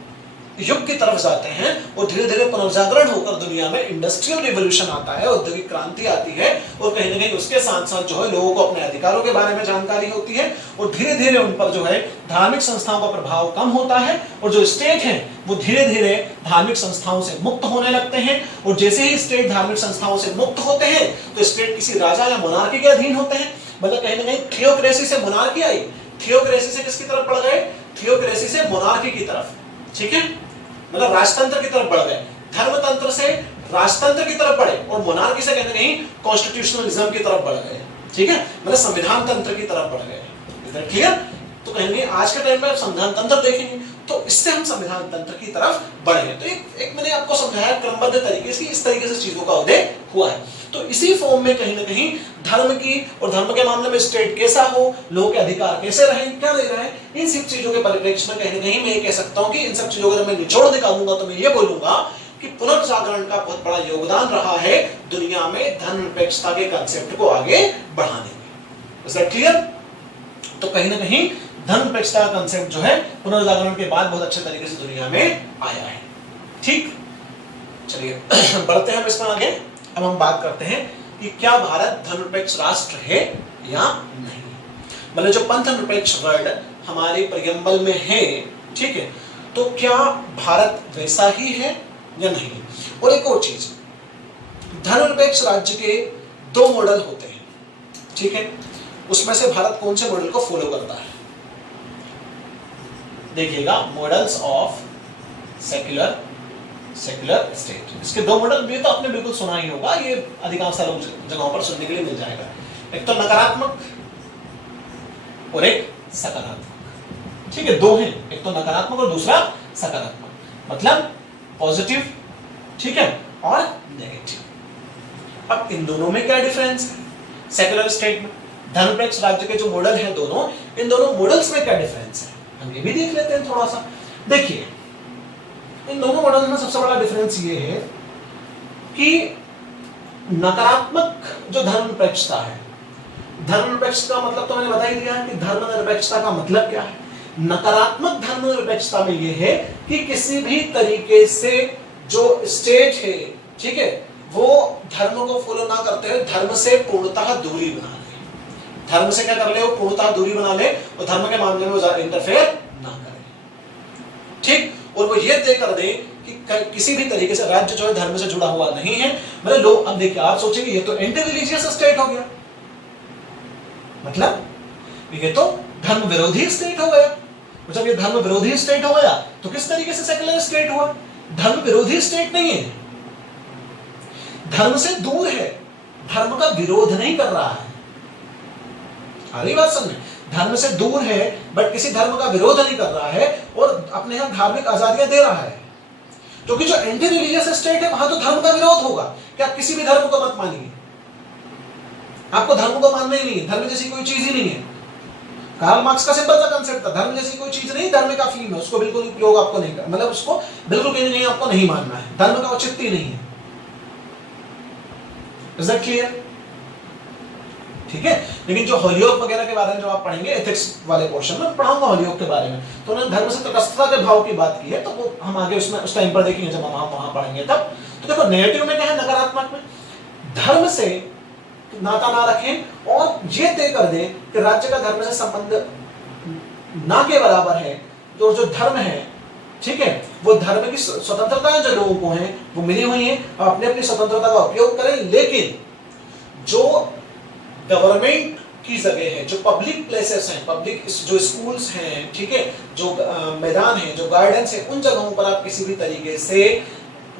युग की तरफ जाते हैं, और धीरे धीरे पुनर्जागरण होकर दुनिया में इंडस्ट्रियल रिवॉल्यूशन आता है, औद्योगिक क्रांति आती है, और कहीं ना कहीं उसके साथ साथ जो है लोगों को अपने अधिकारों के बारे में जानकारी होती है, और धीरे धीरे उन पर जो है धार्मिक संस्थाओं का प्रभाव कम होता है, और जो स्टेट है वो धीरे धीरे धार्मिक संस्थाओं से मुक्त होने लगते हैं। और जैसे ही स्टेट धार्मिक संस्थाओं से मुक्त होते हैं तो स्टेट किसी राजा या मोनार्की के अधीन होते हैं। मतलब कहीं ना कहीं थियोक्रेसी से मोनार्की आई, थियोक्रेसी से किसकी तरफ बढ़ गए? थियोक्रेसी से मोनार्की की तरफ, ठीक है, मतलब राजतंत्र की तरफ बढ़ गए। धर्मतंत्र से राजतंत्र की तरफ बढ़े, और मोनार्की से कहीं ना कहीं कॉन्स्टिट्यूशनलिज्म की तरफ बढ़ गए, ठीक है, मतलब संविधान तंत्र की तरफ बढ़ गए। Is that clear? तो कहीं ना आज के टाइम में संविधान तंत्र देखेंगे तो इससे हम संविधान तंत्र की तरफ बढ़े हैं। तो एक मैंने आपको समझाया क्रमबद्ध तरीके से, इस तरीके से चीजों का उदय हुआ है। तो इसी फॉर्म में कहीं ना कहीं धर्म की, और धर्म के मामले में स्टेट कैसा हो, लोगों के अधिकार कैसे रहे, क्या ले रहा है, इन सब चीजों के परिप्रेक्ष्य में कहीं ना कहीं मैं ये कह सकता हूं कि इन सब चीजों का जब मैं निचोड़ निकालूंगा तो मैं ये बोलूंगा कि पुनर्जागरण का बहुत बड़ा योगदान रहा है दुनिया में धर्मनिरपेक्षता के कंसेप्ट को आगे बढ़ाने में। Is that clear? तो कहीं ना कहीं धर्मनिरपेक्षता का कंसेप्ट जो है पुनर्जागरण के बाद बहुत अच्छे तरीके से दुनिया में आया है। ठीक, चलिए बढ़ते हैं इसमें आगे। अब हम बात करते हैं कि क्या भारत धर्मनिरपेक्ष राष्ट्र है या नहीं। मतलब जो पंथ निरपेक्ष वर्ड हमारे प्रियम्बल में है, ठीक है, तो क्या भारत वैसा ही है या नहीं। और एक और चीज, धर्मनिरपेक्ष राज्य के दो मॉडल होते हैं, ठीक है, उसमें से भारत कौन से मॉडल को फॉलो करता है? देखिएगा, मॉडल्स ऑफ सेक्युलर स्टेट, इसके दो मॉडल भी तो आपने बिल्कुल सुना ही होगा, ये अधिकांश जगहों पर सुनने के लिए मिल जाएगा। एक तो नकारात्मक और एक सकारात्मक, ठीक है, दो हैं, एक तो नकारात्मक और दूसरा सकारात्मक, मतलब पॉजिटिव, ठीक है, और नेगेटिव। अब इन दोनों में क्या डिफरेंस है? सेक्युलर स्टेट में धर्मनिरपेक्ष राज्य के जो मॉडल हैं दोनों, इन दोनों मॉडल्स में क्या डिफरेंस है, हम ये भी देख लेते हैं थोड़ा सा। देखिए, इन दोनों मॉडल में सबसे बड़ा डिफरेंस ये है कि नकारात्मक जो धर्मनिरपेक्षता है, धर्मनिरपेक्षता का मतलब तो मैंने बता ही दिया है कि धर्मनिरपेक्षता का मतलब क्या है। नकारात्मक धर्मनिरपेक्षता में यह है कि किसी भी तरीके से जो स्टेट है, ठीक है, वो धर्म को फॉलो ना करते हुए धर्म से पूर्णतः दूरी बना ले, धर्म से क्या कर ले, वो पूर्णतः दूरी बना ले और धर्म के मामले में वो इंटरफेयर ना करे, ठीक, और वो ये तय कर दे कि किसी भी तरीके से राज्य जो है धर्म से जुड़ा हुआ नहीं है। मतलब लोग, अब देखिए, आप सोचेंगे ये तो एंटी रिलीजियस स्टेट हो गया, मतलब ये तो धर्म विरोधी स्टेट हो गया। जब ये धर्म विरोधी स्टेट हो गया तो किस तरीके से सेकुलर स्टेट हुआ? धर्म विरोधी स्टेट नहीं है, धर्म से दूर है, धर्म का विरोध नहीं कर रहा है। आ रही बात समझ में? धर्म से दूर है बट किसी धर्म का विरोध नहीं कर रहा है और अपने यहां धार्मिक आजादियां दे रहा है। क्योंकि जो एंटी रिलीजियस स्टेट है वहां तो धर्म का विरोध होगा कि आप किसी भी धर्म को मत मानिए, आपको धर्म को मानना ही नहीं है, धर्म जैसी कोई चीज ही नहीं है। कार्ल मार्क्स का सिंपल सा कांसेप्ट था, धर्म जैसी कोई चीज नहीं, धर्म का फीम है, उसको बिल्कुल उपयोग आपको नहीं करना, मतलब उसको बिल्कुल कहीं नहीं आपको नहीं मानना है, धर्म का औचित्य ही नहीं है। Is that clear? ठीक है। लेकिन जो होलियोग वगैरह के बारे में जो आप पढ़ेंगे एथिक्स वाले पोर्शन में पढ़ाऊंगा होलियोग के बारे में, तो उन्होंने धर्म से तटस्थता के भाव की बात की है, तो वो हम आगे उसमें उस टाइम पर देखेंगे जब हम वहां पढ़ेंगे तब। तो देखो, नेगेटिव में क्या है, नकारात्मक में धर्म से नाता ना रखें और ये तय कर दें कि राज्य का धर्म से संबंध ना के बराबर है, जो धर्म है, ठीक है, वो धर्म की स्वतंत्रता जो लोगों को है वो मिली हुई है, अपने अपनी स्वतंत्रता का उपयोग करें, लेकिन जो गवर्नमेंट की जगह है, जो पब्लिक प्लेसेस हैं, पब्लिक जो स्कूल्स हैं, ठीक है, जो मैदान है, जो गार्डन्स है, उन जगहों पर आप किसी भी तरीके से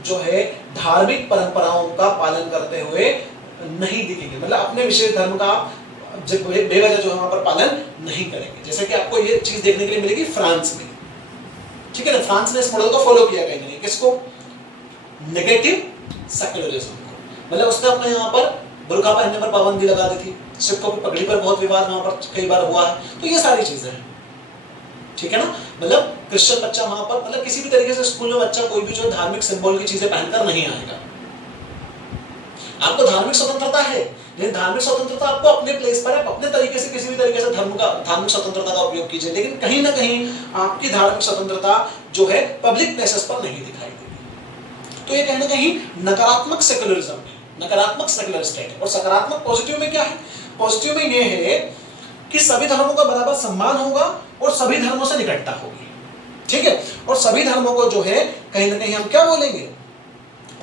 जो है धार्मिक परंपराओं का पालन करते हुए नहीं दिखेंगे, मतलब अपने विशेष धर्म का बेवजह जो है वहां पर पालन नहीं करेंगे। जैसे कि आपको ये चीज देखने के लिए मिलेगी फ्रांस में, ठीक है ना, फ्रांस ने इस मॉडल को फॉलो किया कहीं नहीं, किसको? नेगेटिव सेक्युलरिज्म को, मतलब उसने अपने यहाँ पर बुर्का पहनने पर पाबंदी लगा दी थी, सिखों की पगड़ी पर बहुत विवाद वहां पर कई बार हुआ है, तो ये सारी चीजें हैं, ठीक है ना। मतलब क्रिश्चियन बच्चा वहां पर, मतलब किसी भी तरीके से स्कूल में बच्चा कोई भी जो धार्मिक सिंबल की चीजें पहनकर नहीं आएगा। आपको धार्मिक स्वतंत्रता है, लेकिन धार्मिक स्वतंत्रता आपको अपने प्लेस पर है, अपने तरीके से किसी भी तरीके से धार्मिक स्वतंत्रता का उपयोग कीजिए, लेकिन कहीं ना कहीं आपकी धार्मिक स्वतंत्रता जो है पब्लिक प्लेसेस पर नहीं दिखाई देगी। तो ये कहीं ना कहीं नकारात्मक सेक्युलरिज्म है, नकारात्मक सेक्युलर स्टेट है। और सकारात्मक पॉजिटिव में क्या है? पॉजिटिव में ये है कि सभी धर्मों का बराबर सम्मान होगा और सभी धर्मों से निकटता होगी, ठीक है, और सभी धर्मों को जो है कहीं ना कहीं हम क्या बोलेंगे,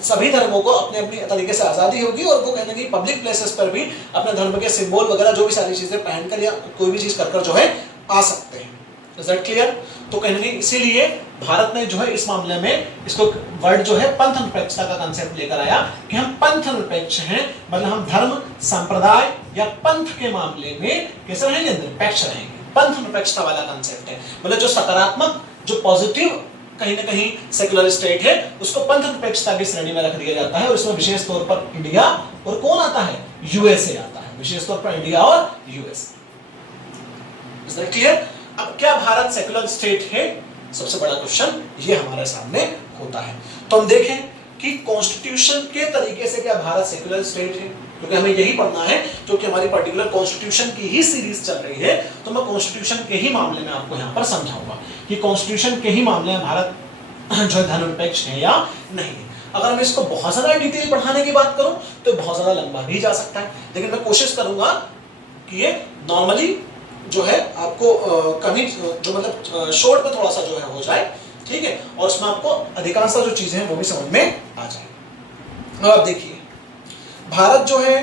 सभी धर्मों को अपने अपने तरीके से आजादी होगी और वो कहीं ना कहीं पब्लिक प्लेसेस पर भी अपने धर्म के सिंबल वगैरह जो भी सारी चीजें पहनकर या कोई भी चीज कर जो है आ सकते हैं। Is that clear? तो कहीं ना कहीं इसीलिए भारत ने जो है इस मामले में इसको वर्ड जो है पंथ निरपेक्षता का कांसेप्ट लेकर आया कि हम पंथ निरपेक्ष हैं, मतलब हम धर्म, संप्रदाय या पंथ के मामले में कैसे रहेंगे? निरपेक्ष रहेंगे। पंथ निरपेक्षता वाला कांसेप्ट है, मतलब जो सकारात्मक, जो पॉजिटिव कहीं ना कहीं सेक्युलर स्टेट है उसको पंथ निरपेक्षता की श्रेणी में रख दिया जाता है, और इसमें विशेष तौर पर इंडिया और कौन आता है? यूएसए आता है, विशेष तौर पर इंडिया और यूएसए। Is that clear? अब क्या भारत सेक्युलर स्टेट है? सबसे बड़ा क्वेश्चन ये हमारे सामने होता है। तो हम देखें कि कॉन्स्टिट्यूशन के तरीके से क्या भारत सेक्युलर स्टेट है, क्योंकि हमें यही पढ़ना है, क्योंकि हमारी पर्टिकुलर कॉन्स्टिट्यूशन की ही सीरीज चल रही है, तो मैं कॉन्स्टिट्यूशन के ही मामले में आपको यहाँ पर समझाऊंगा कि कॉन्स्टिट्यूशन के ही मामले में भारत जो है धर्मनिरपेक्ष है या नहीं। अगर मैं इसको बहुत ज्यादा डिटेल बढ़ाने की बात करूं तो बहुत ज्यादा लंबा भी जा सकता है, लेकिन मैं कोशिश करूंगा कि ये नॉर्मली जो है आपको कमी जो मतलब शॉर्ट में थोड़ा सा जो है हो जाए, ठीक है, और उसमें आपको अधिकांश जो चीजें हैं वो भी समझ में आ जाए। अब आप देखिए, भारत जो है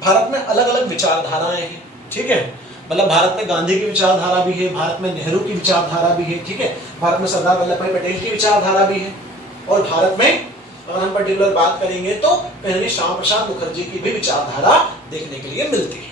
भारत में अलग अलग विचारधाराएं हैं, ठीक है। मतलब भारत में गांधी की विचारधारा भी है, भारत में नेहरू की विचारधारा भी है, ठीक है। भारत में सरदार वल्लभ भाई पटेल की विचारधारा भी है, और भारत में अगर हम पर्टिकुलर बात करेंगे तो कहीं श्यामा प्रसाद मुखर्जी की भी विचारधारा देखने के लिए मिलती है,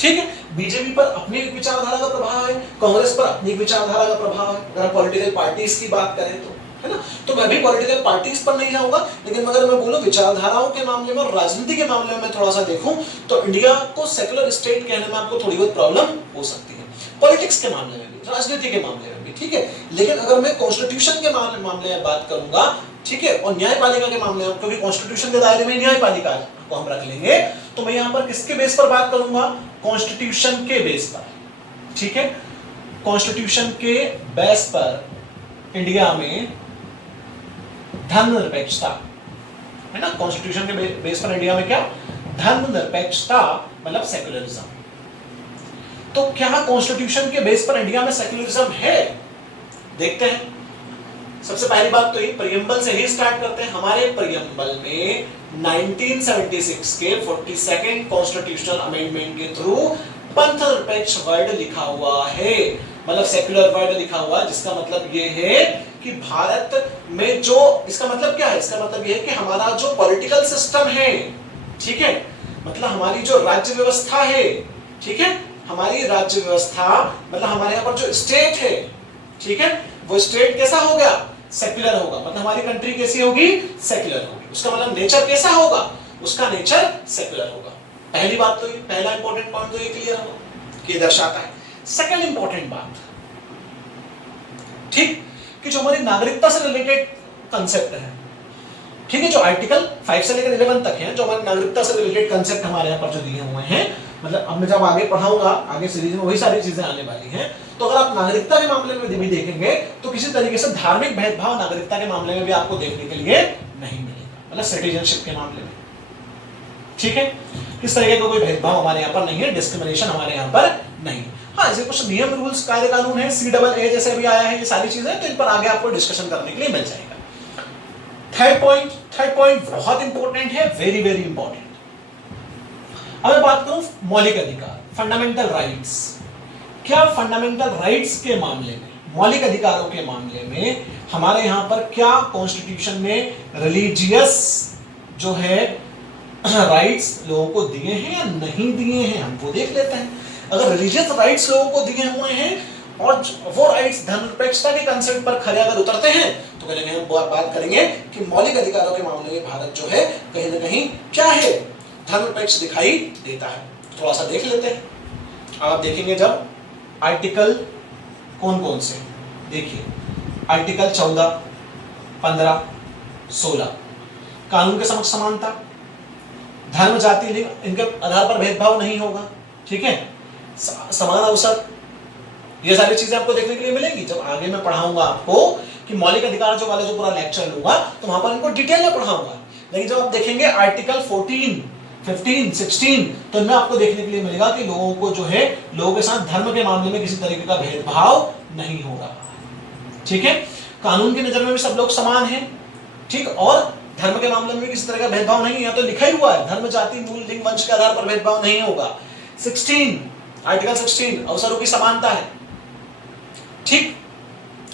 ठीक है। बीजेपी पर अपनी एक विचारधारा का प्रभाव है, कांग्रेस पर अपनी विचारधारा का प्रभाव है। अगर पॉलिटिकल पार्टीज की बात करें तो, है ना, तो मैं भी पॉलिटिकल पार्टीज पर नहीं जाऊंगा, लेकिन अगर मैं बोलूं विचारधाराओं के मामले में और राजनीति के मामले में मैं थोड़ा सा देखूं तो इंडिया को सेकुलर स्टेट कहने में आपको थोड़ी बहुत प्रॉब्लम हो सकती है, पॉलिटिक्स के मामले में भी, राजनीति के मामले में भी, ठीक है। लेकिन अगर मैं कॉन्स्टिट्यूशन के मामले में बात करूंगा, ठीक है, और न्यायपालिका के मामले में, क्योंकि कॉन्स्टिट्यूशन के दायरे में न्यायपालिका को हम रख लेंगे, तो मैं यहां पर किसके बेस पर बात करूंगा, कॉन्स्टिट्यूशन के बेस पर, ठीक है। कॉन्स्टिट्यूशन के बेस पर इंडिया में धर्मनिरपेक्षता, है ना, कॉन्स्टिट्यूशन के बेस पर इंडिया में क्या, धर्मनिरपेक्षता, मतलब सेक्युलरिज्म। तो क्या कॉन्स्टिट्यूशन के बेस पर इंडिया में सेक्युलरिज्म है, देखते हैं। सबसे पहली बात तो ये प्रियम्बल से ही स्टार्ट करते हैं। हमारे प्रियम्बल में 1976 के 42nd कॉन्स्टिट्यूशनल अमेंडमेंट के थ्रू पंथ निरपेक्ष वर्ड लिखा हुआ है, मतलब सेक्युलर वर्ड लिखा हुआ, जिसका मतलब ये है कि भारत में जो, इसका मतलब क्या है, इसका मतलब ये है कि हमारा जो पॉलिटिकल सिस्टम है, ठीक है, मतलब हमारी जो राज्य व्यवस्था है, ठीक है, हमारी राज्य व्यवस्था मतलब हमारे यहाँ पर जो स्टेट है, ठीक है, वो स्टेट कैसा हो गया, सेक्युलर होगा। मतलब हमारी कंट्री कैसी होगी, सेक्युलर होगी। उसका मतलब नेचर कैसा होगा, उसका नेचर सेक्युलर होगा। पहली बात तो ये, पहला इंपॉर्टेंट पॉइंट तो ये क्लियर होगा कि दर्शाता है। सेकंड इंपॉर्टेंट बात, ठीक, कि जो हमारी नागरिकता से रिलेटेड कंसेप्ट है, ठीक है, जो आर्टिकल 5 से लेकर 11 तक है, जो हमारी नागरिकता से रिलेटेड कंसेप्ट हमारे यहाँ पर जो दिए हुए हैं, मतलब अब मैं जब आगे पढ़ाऊंगा, आगे सीरीज में वही सारी चीजें आने वाली हैं, तो अगर आप नागरिकता के मामले में भी देखेंगे तो किसी तरीके से धार्मिक भेदभाव नागरिकता के मामले में भी आपको देखने के लिए नहीं मिलेगा, मतलब सिटीजनशिप के मामले में, ठीक है, किस तरीके का कोई भेदभाव हमारे यहाँ पर नहीं है, डिस्क्रिमिनेशन हमारे यहाँ पर नहीं। हाँ, ऐसे कुछ नियम, रूल्स, कायदे कानून है, CAA जैसे भी आया है, ये सारी चीजें, तो इन पर आगे आपको डिस्कशन करने के लिए मिल जाएगा। थर्ड पॉइंट बहुत इंपॉर्टेंट है, वेरी वेरी इंपॉर्टेंट। अब मैं बात करूं मौलिक अधिकार, फंडामेंटल राइट्स। क्या फंडामेंटल राइट्स के मामले में, मौलिक अधिकारों के मामले में हमारे यहां पर क्या कॉन्स्टिट्यूशन में रिलीजियस जो है राइट्स लोगों को दिए हैं या नहीं दिए हैं, हम वो देख लेते हैं। अगर रिलीजियस राइट्स लोगों को दिए हुए हैं और वो राइट्स धर्मनिरपेक्षता के कंसेप्ट पर खरे अगर उतरते हैं, तो कहीं ना कहीं बात करेंगे कि मौलिक अधिकारों के मामले में भारत जो है कहीं ना कहीं क्या है, धर्मनिरपेक्ष दिखाई देता है। थोड़ा सा देख लेते हैं। आप देखेंगे जब आर्टिकल कौन कौन से, देखिए आर्टिकल 14, 15, 16, कानून के समक्ष समानता, धर्म, जाति, लिंग इनके आधार पर भेदभाव नहीं होगा, ठीक है, समान अवसर, ये सारी चीजें आपको देखने के लिए मिलेंगी। जब आगे मैं पढ़ाऊंगा आपको कि मौलिक अधिकार जो वाले जो पूरा लेक्चर लूंगा, तो वहां पर इनको डिटेल में पढ़ाऊंगा। लेकिन जब आप देखेंगे आर्टिकल 14, 15, 16, तो इनमें आपको देखने के लिए मिलेगा कि लोगों को जो है, लोगों के साथ धर्म के मामले में किसी तरीके का भेदभाव नहीं हो रहा है, ठीक है। कानून की नजर में भी सब लोग समान हैं, ठीक, और धर्म के मामले में भी किसी तरह का भेदभाव नहीं है। यहाँ तो लिखा ही हुआ है, धर्म, जाति, मूल, लिंग, वंश के आधार पर भेदभाव नहीं होगा। 16, आर्टिकल 16, अवसरों की समानता है, ठीक।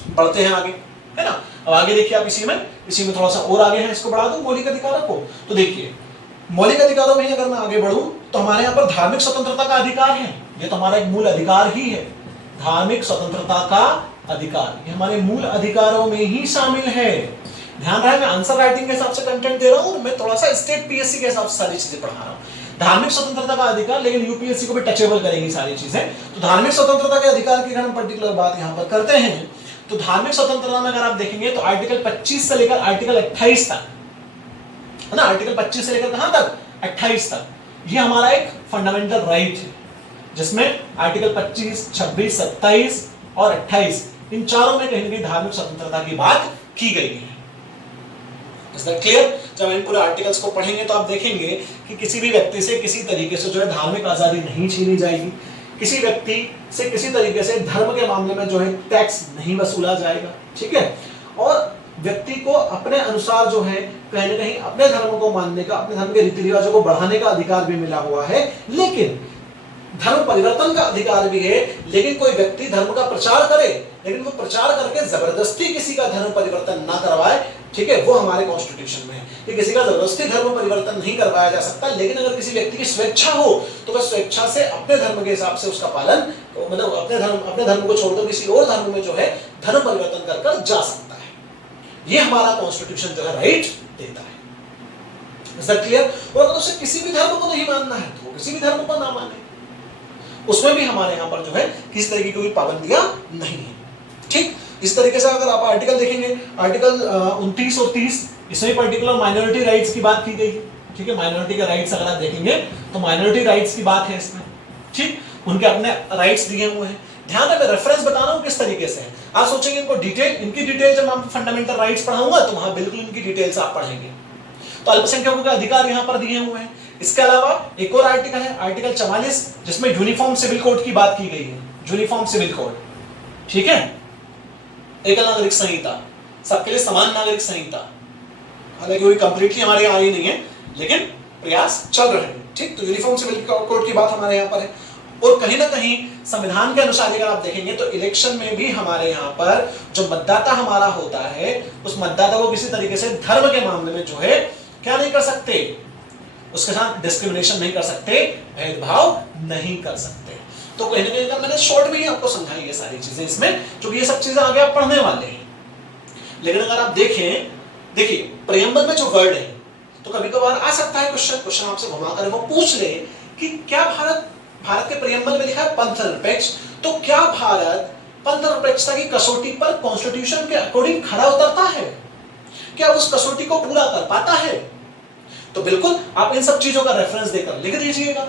बढ़ते हैं आगे, है ना। अब आगे देखिए आप, इसी में थोड़ा सा और आगे है, इसको बढ़ा दूं मौलिक अधिकारों को। तो देखिए मौलिक अधिकारों में अगर मैं आगे बढ़ूं तो हमारे यहाँ पर धार्मिक स्वतंत्रता का अधिकार है, ये तो हमारा एक मूल अधिकार ही है। धार्मिक स्वतंत्रता का अधिकार ये हमारे मूल अधिकारों में ही शामिल है। ध्यान रहे, मैं आंसर राइटिंग के हिसाब से कंटेंट दे रहा हूं और मैं थोड़ा सा स्टेट PSC के हिसाब से सारी चीजें पढ़ा रहा हूं। धार्मिक स्वतंत्रता का अधिकार, लेकिन UPSC को भी टचेबल करेंगी सारी चीजें। तो धार्मिक स्वतंत्रता के अधिकार की अगर हम पर्टिकुलर बात यहाँ पर करते हैं, तो धार्मिक स्वतंत्रता में अगर आप देखेंगे तो आर्टिकल 25 से लेकर आर्टिकल 28 तक, है ना, आर्टिकल 25 से लेकर कहां तक, 28 तक, ये हमारा एक फंडामेंटल राइट है, जिसमें आर्टिकल 25, 26, 27 और 28 इन चारों में कहीं ना कहीं धार्मिक स्वतंत्रता की बात की गई है। Is that clear? जब इन पूरे आर्टिकल्स को पढ़ेंगे तो आप देखेंगे कि किसी भी व्यक्ति से किसी तरीके से जो है धार्मिक आजादी नहीं छीनी जाएगी, किसी व्यक्ति से किसी तरीके से धर्म के मामले में जो है टैक्स नहीं वसूला जाएगा, ठीक है, और व्यक्ति को अपने अनुसार जो है कहीं ना कहीं अपने धर्म को मानने का, अपने धर्म के रीति रिवाजों को बढ़ाने का अधिकार भी मिला हुआ है, लेकिन धर्म परिवर्तन का अधिकार भी है। लेकिन कोई व्यक्ति धर्म का प्रचार करे, लेकिन वो प्रचार करके जबरदस्ती किसी का धर्म परिवर्तन ना करवाए, ठीक है, वो हमारे कॉन्स्टिट्यूशन में है कि किसी का जबरदस्ती धर्म परिवर्तन नहीं करवाया जा सकता। लेकिन अगर किसी व्यक्ति की स्वेच्छा हो तो वह स्वेच्छा से अपने धर्म के हिसाब से उसका पालन, मतलब अपने धर्म को छोड़कर किसी और धर्म में जो है धर्म परिवर्तन कर कर जा सकता है। ये हमारा कॉन्स्टिट्यूशन जो है राइट देता है। Is that clear? और अगर उसे किसी भी धर्म को नहीं मानना है तो किसी भी धर्म को ना माने, उसमें भी हमारे यहाँ पर जो है किसी तरह की कोई पाबंदियां नहीं है। ठीक, इस तरीके से अगर आप आर्टिकल देखेंगे, आर्टिकल 29 और 30, इसमें पर्टिकुलर माइनॉरिटी राइट्स की बात की गई है। ठीक है, माइनॉरिटी का राइट्स अगर आप देखेंगे तो माइनॉरिटी राइट्स की बात है इसमें। ठीक, उनके अपने राइट्स दिए हुए हैं। ध्यान रहे, मैं रेफरेंस बता रहा हूं किस तरीके से है। आप सोचेंगे इनको डिटेल, इनकी डिटेल जब मैं फंडामेंटल राइट्स पढ़ाऊंगा तो वहां बिल्कुल इनकी डिटेल्स आप पढ़ेंगे। तो अल्पसंख्यकों के अधिकार यहां पर दिए हुए हैं। इसके अलावा एक और आर्टिकल है, आर्टिकल 44, जिसमें यूनिफॉर्म सिविल कोड की बात की गई है। यूनिफॉर्म सिविल कोड, ठीक है, एकल नागरिक संहिता, सबके लिए समान नागरिक संहिता। हालांकि वो कंप्लीटली हमारे यहाँ आई नहीं है, लेकिन प्रयास चल रहे हैं। ठीक, तो यूनिफॉर्म सिविल कोड की बात हमारे यहाँ पर है। और कहीं ना कहीं संविधान के अनुसार अगर आप देखेंगे तो इलेक्शन में भी हमारे यहाँ पर जो मतदाता हमारा होता है, उस मतदाता को किसी तरीके से धर्म के मामले में जो है क्या नहीं कर सकते, उसके साथ डिस्क्रिमिनेशन नहीं कर सकते, भेदभाव नहीं कर सकते। तो कहीं ना कहीं मैंने शॉर्ट में ही आपको समझाई ये सारी चीजें इसमें, क्योंकि ये सब चीजें आगे आप पढ़ने वाले हैं। लेकिन अगर आप देखें, देखिए प्रेम्बल में जो वर्ड है, तो कभी कभार आ सकता है क्वेश्चन आपसे घुमाकर वो पूछ ले कि क्या भारत के प्रेम्बल में लिखा है पंथ निरपेक्ष, तो क्या भारत पंथ निरपेक्षता की कसौटी पर कॉन्स्टिट्यूशन के अकॉर्डिंग खड़ा उतरता है? क्या उस कसौटी को पूरा कर पाता है? तो बिल्कुल आप इन सब चीजों का रेफरेंस देकर लिख दीजिएगा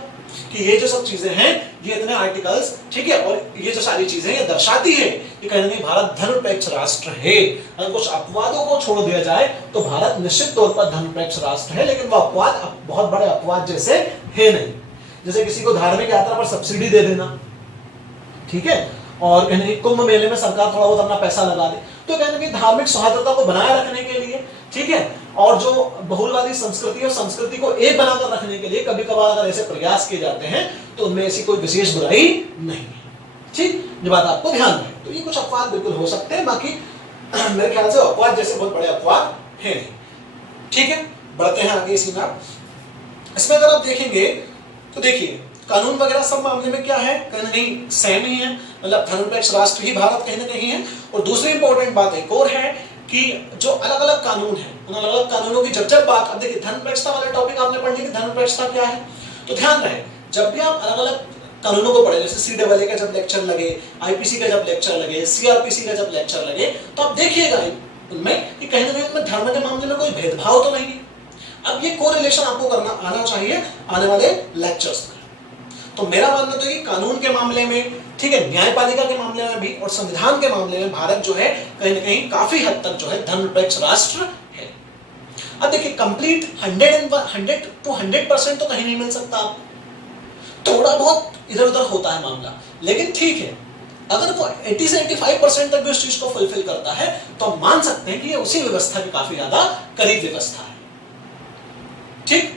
कि ये जो सब चीजें हैं, ये इतने आर्टिकल्स, ठीक है, और ये जो सारी चीजें ये दर्शाती है कि कहीं ना कहीं भारत धर्मनिरपेक्ष राष्ट्र है। अगर कुछ अपवादों को छोड़ दिया जाए तो भारत निश्चित तौर पर धर्मनिरपेक्ष राष्ट्र है, लेकिन वो अपवाद बहुत बड़े अपवाद जैसे है नहीं। जैसे किसी को धार्मिक यात्रा पर सब्सिडी दे देना, ठीक है, और कहीं कुंभ मेले में सरकार थोड़ा बहुत अपना पैसा लगा दे, तो कहना कि धार्मिक सौहार्दता को बनाए रखने के लिए, ठीक है, और जो बहुलवादी संस्कृति और संस्कृति को एक बनाकर रखने के लिए कभी कभार अगर ऐसे प्रयास किए जाते हैं तो उनमें ऐसी कोई विशेष बुराई नहीं है। ठीक, ये बात आपको ध्यान रहे। तो ये कुछ अपवाद बिल्कुल हो सकते हैं, बाकी मेरे ख्याल से अपवाद जैसे बहुत बड़े अपवाद है नहीं। ठीक है, बढ़ते हैं आगे इसी में। इसमें अगर आप देखेंगे तो देखिए कानून वगैरह सब मामले में क्या है, कहीं ना कहीं सेम ही है, मतलब धर्मनिरपेक्ष राष्ट्र ही भारत कहीं ना कहीं है। और दूसरी इंपॉर्टेंट बात एक और है कि जो अलग अलग कानून है, उन अलग अलग कानूनों की जब बात, अब देखिए धर्मनिरपेक्षता वाले टॉपिक आपने पढ़ लिया कि धर्मनिरपेक्षता क्या है, तो ध्यान रहे जब भी आप अलग अलग कानूनों को पढ़े, जैसे CAA का जब लेक्चर लगे, IPC का जब लेक्चर लगे, CRPC का जब लेक्चर लगे, तो आप देखिएगा उनमें कि कहीं ना कहीं धर्म के मामले में कोई भेदभाव तो नहीं है। अब ये कोरिलेशन आपको करना आना चाहिए आने वाले लेक्चर्स में। तो मेरा मानना तो ये कानून के मामले में, ठीक है, न्यायपालिका के मामले में भी और संविधान के मामले में भारत जो है कहीं ना कहीं काफी हद तक जो है धर्मनिरपेक्ष राष्ट्र है। अब देखिए कंप्लीट 100 to 100% तो कहीं नहीं मिल सकता आपको, थोड़ा बहुत इधर उधर होता है मामला, लेकिन ठीक है, अगर वो 80 से 85% तक भी उस चीज को फुलफिल करता है तो हम मान सकते हैं कि ये उसी व्यवस्था की काफी ज्यादा करीब व्यवस्था है। ठीक,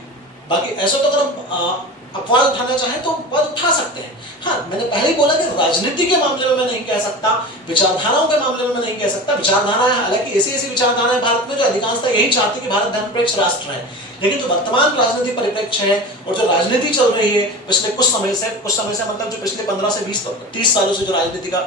बाकी ऐसा तो अगर हम अपवाद उठाना चाहें तो अपवाद उठा सकते हैं। हाँ, मैंने पहले ही बोला कि राजनीति के मामले में मैं नहीं कह सकता, विचारधाराओं के मामले में मैं नहीं कह सकता। विचारधारा है, हालांकि ऐसी विचारधारा है भारत में जो अधिकांशतः यही चाहती है कि भारत धर्मनिरपेक्ष राष्ट्र है, लेकिन जो वर्तमान राजनीति परिप्रेक्ष्य है और जो राजनीति चल रही है पिछले कुछ समय से मतलब जो पिछले 15 से 20-30 सालों से जो राजनीति का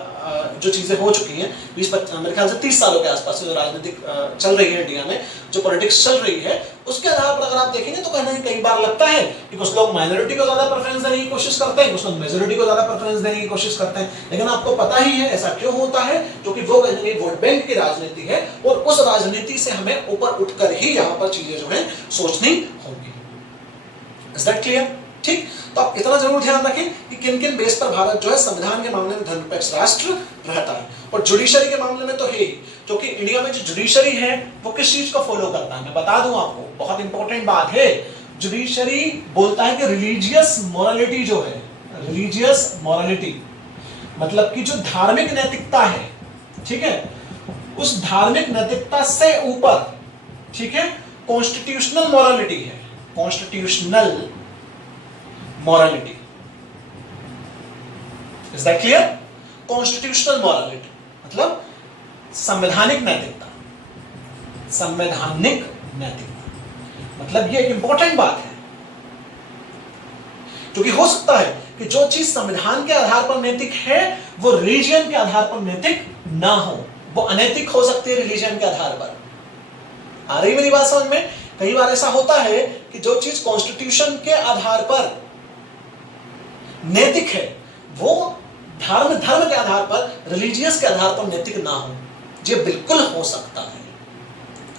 जो चीजें हो चुकी हैं, मेरे ख्याल से 30 सालों के आसपास से जो राजनीति चल रही है इंडिया में, जो पॉलिटिक्स चल रही है, उसके आधार पर अगर आप देखेंगे तो कहीं कई बार लगता है कि कुछ लोग माइनॉरिटी को ज्यादा प्रेफरेंस देने की कोशिश करते हैं, कुछ लोग मेजोरिटी को ज्यादा प्रेफरेंस देने की कोशिश करते हैं। लेकिन आपको पता ही है ऐसा क्यों होता है, क्योंकि वो कहीं ना कहीं वोट बैंक की राजनीति है और उस राजनीति से हमें ऊपर उठकर ही यहाँ पर चीजें जो है सोचनी होंगी। Is that clear? ठीक, तो आप इतना जरूर ध्यान रखें कि किन किन बेस पर भारत जो है संविधान के मामले में धर्मनिरपेक्ष राष्ट्र रहता है। और जुडिशरी के मामले में तो है ही, क्योंकि इंडिया में जो जुडिशरी है वो किस चीज को फॉलो करता है, मैं बता दूं आपको, बहुत इंपॉर्टेंट बात है। जुडिशरी बोलता है कि रिलीजियस मोरालिटी जो है, रिलीजियस मोरालिटी मतलब कि जो धार्मिक नैतिकता है, ठीक है, उस धार्मिक नैतिकता से ऊपर, ठीक है, कॉन्स्टिट्यूशनल मॉरलिटी है, constitutional morality. Is that clear? Constitutional morality मतलब संवैधानिक नैतिकता, संवैधानिक नैतिकता मतलब ये एक इंपॉर्टेंट बात है, क्योंकि हो सकता है कि जो चीज संविधान के आधार पर नैतिक है वो रिलीजन के आधार पर नैतिक ना हो, वो अनैतिक हो सकती है रिलीजन के आधार पर। आ रही मेरी बात समझ में? कई बार ऐसा होता है कि जो चीज कॉन्स्टिट्यूशन के आधार पर नैतिक है वो धर्म के आधार पर, रिलीजियस के आधार पर नैतिक ना हो, ये बिल्कुल हो सकता है।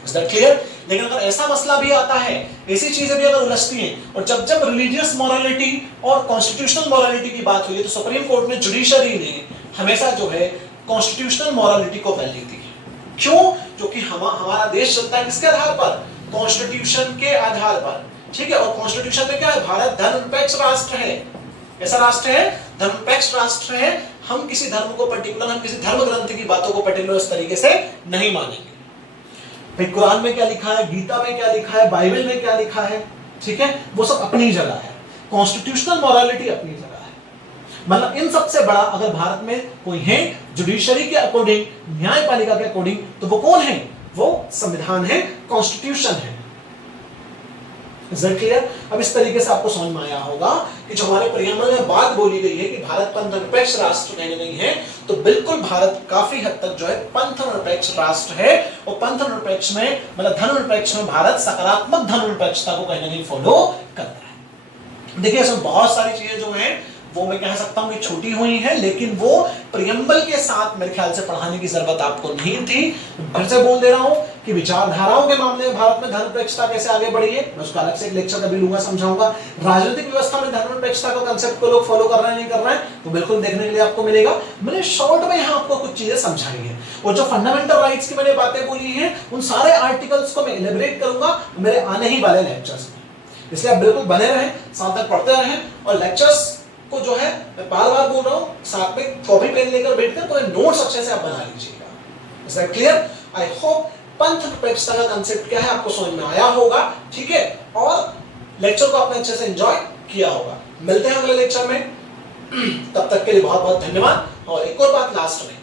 Is that clear? लेकिन अगर ऐसा मसला भी आता है, ऐसी चीजें भी अगर उलझती हैं, और जब जब रिलीजियस मॉरलिटी और कॉन्स्टिट्यूशनल मॉरलिटी की बात हुई है तो सुप्रीम कोर्ट में जुडिशरी ने हमेशा जो है कॉन्स्टिट्यूशनल मॉरलिटी को वैल्यू दी है। क्यों? क्योंकि हमारा देश चलता है किसके आधार पर? कॉन्स्टिट्यूशन के आधार पर, ठीक है। और कॉन्स्टिट्यूशन में क्या है? भारत धर्मनिरपेक्ष राष्ट्र है। ऐसा राष्ट्र है, धर्मनिरपेक्ष राष्ट्र है। हम किसी धर्म को पर्टिकुलर, हम किसी धर्म ग्रंथ की बातों को पर्टिकुलर इस तरीके से नहीं मानेंगे। भाई कुरान में क्या लिखा है, गीता में क्या लिखा है, बाइबल में क्या लिखा है, ठीक है, वो सब अपनी जगह है। कॉन्स्टिट्यूशनल मॉरलिटी अपनी जगह है। मतलब इन सबसे बड़ा अगर भारत में कोई है जुडिशरी के अकॉर्डिंग, न्यायपालिका के अकॉर्डिंग, तो वो कौन है? वो संविधान है, कॉन्स्टिट्यूशन है। Is that clear? अब इस तरीके से आपको समझ में आया होगा कि जो हमारे प्रियम्बल में बात बोली गई है कि भारत पंथ-निरपेक्ष राष्ट्र कहीं नहीं है, तो बिल्कुल भारत काफी हद तक जो है पंथ-निरपेक्ष राष्ट्र है। और पंथ-निरपेक्ष में मतलब धर्मनिरपेक्ष में भारत सकारात्मक धर्मनिरपेक्षता को कहीं ना कहीं फॉलो करता है। देखिए इसमें बहुत सारी चीजें जो हैं वो मैं कह सकता हूं कि छूटी हुई है, लेकिन वो प्रियम्बल के साथ मेरे ख्याल से पढ़ाने की जरूरत आपको नहीं थी। फिर से बोल दे रहा हूं कि विचारधाराओं के मामले में भारत में धर्मनिरपेक्षता कैसे आगे बढ़ी है, मैं उसका अलग से एक लेक्चर कभी लूंगा, समझाऊंगा। राजनीतिक व्यवस्था में धर्मनिरपेक्षता का कांसेप्ट को लोग फॉलो कर रहे हैं नहीं कर रहे हैं, तो बिल्कुल देखने के लिए आपको मिलेगा। मैंने शॉर्ट में यहाँ आपको कुछ चीजें समझाई है, और जो फंडामेंटल राइट्स की मैंने बातें बोली है उन सारे आर्टिकल्स को मैं इलेबोरेट करूंगा मेरे आने ही वाले लेक्चर्स में। इसलिए आप बिल्कुल बने रहें, साथ में पढ़ते रहें, और लेक्चर्स को जो है मैं बार-बार बोल रहा हूं, साथ में कॉपी पेन लेकर बैठकर कोई नोट्स अच्छे से आप बना लीजिएगा। Is that clear? I hope पंथ-निरपेक्षता का कांसेप्ट क्या है आपको समझ में आया होगा, ठीक है, और लेक्चर को आपने अच्छे से एंजॉय किया होगा। मिलते हैं अगले लेक्चर में, तब तक के लिए बहुत बहुत धन्यवाद। और एक और बात लास्ट में,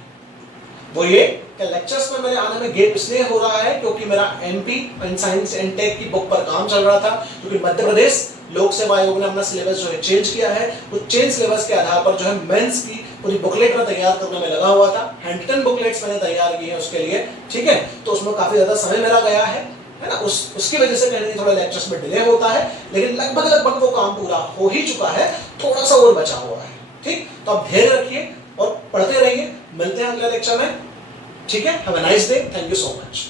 वो ये कि लेक्चर्स में मेरे आने में गैप इसलिए हो रहा है क्योंकि मेरा MP in science and tech की बुक पर काम चल रहा था, क्योंकि मध्य प्रदेश लोक सेवा आयोग ने अपना सिलेबस जो है चेंज किया है। उस चेंज सिलेबस के आधार पर जो है मेंस की पूरी बुकलेट में तैयार करने में लगा हुआ था। हैंडटन बुकलेट्स मैंने तैयार की है उसके लिए, ठीक है, तो उसमें काफी ज्यादा समय मेरा गया है ना, उसकी वजह से कहीं थोड़ा लेक्चर्स में डिले होता है, लेकिन लगभग वो काम पूरा हो ही चुका है, थोड़ा सा और बचा हुआ है। ठीक, तो आप धैर्य रखिए और पढ़ते रहिए। मिलते हैं अगले लेक्चर में, ठीक है। Have a nice day, thank you so much.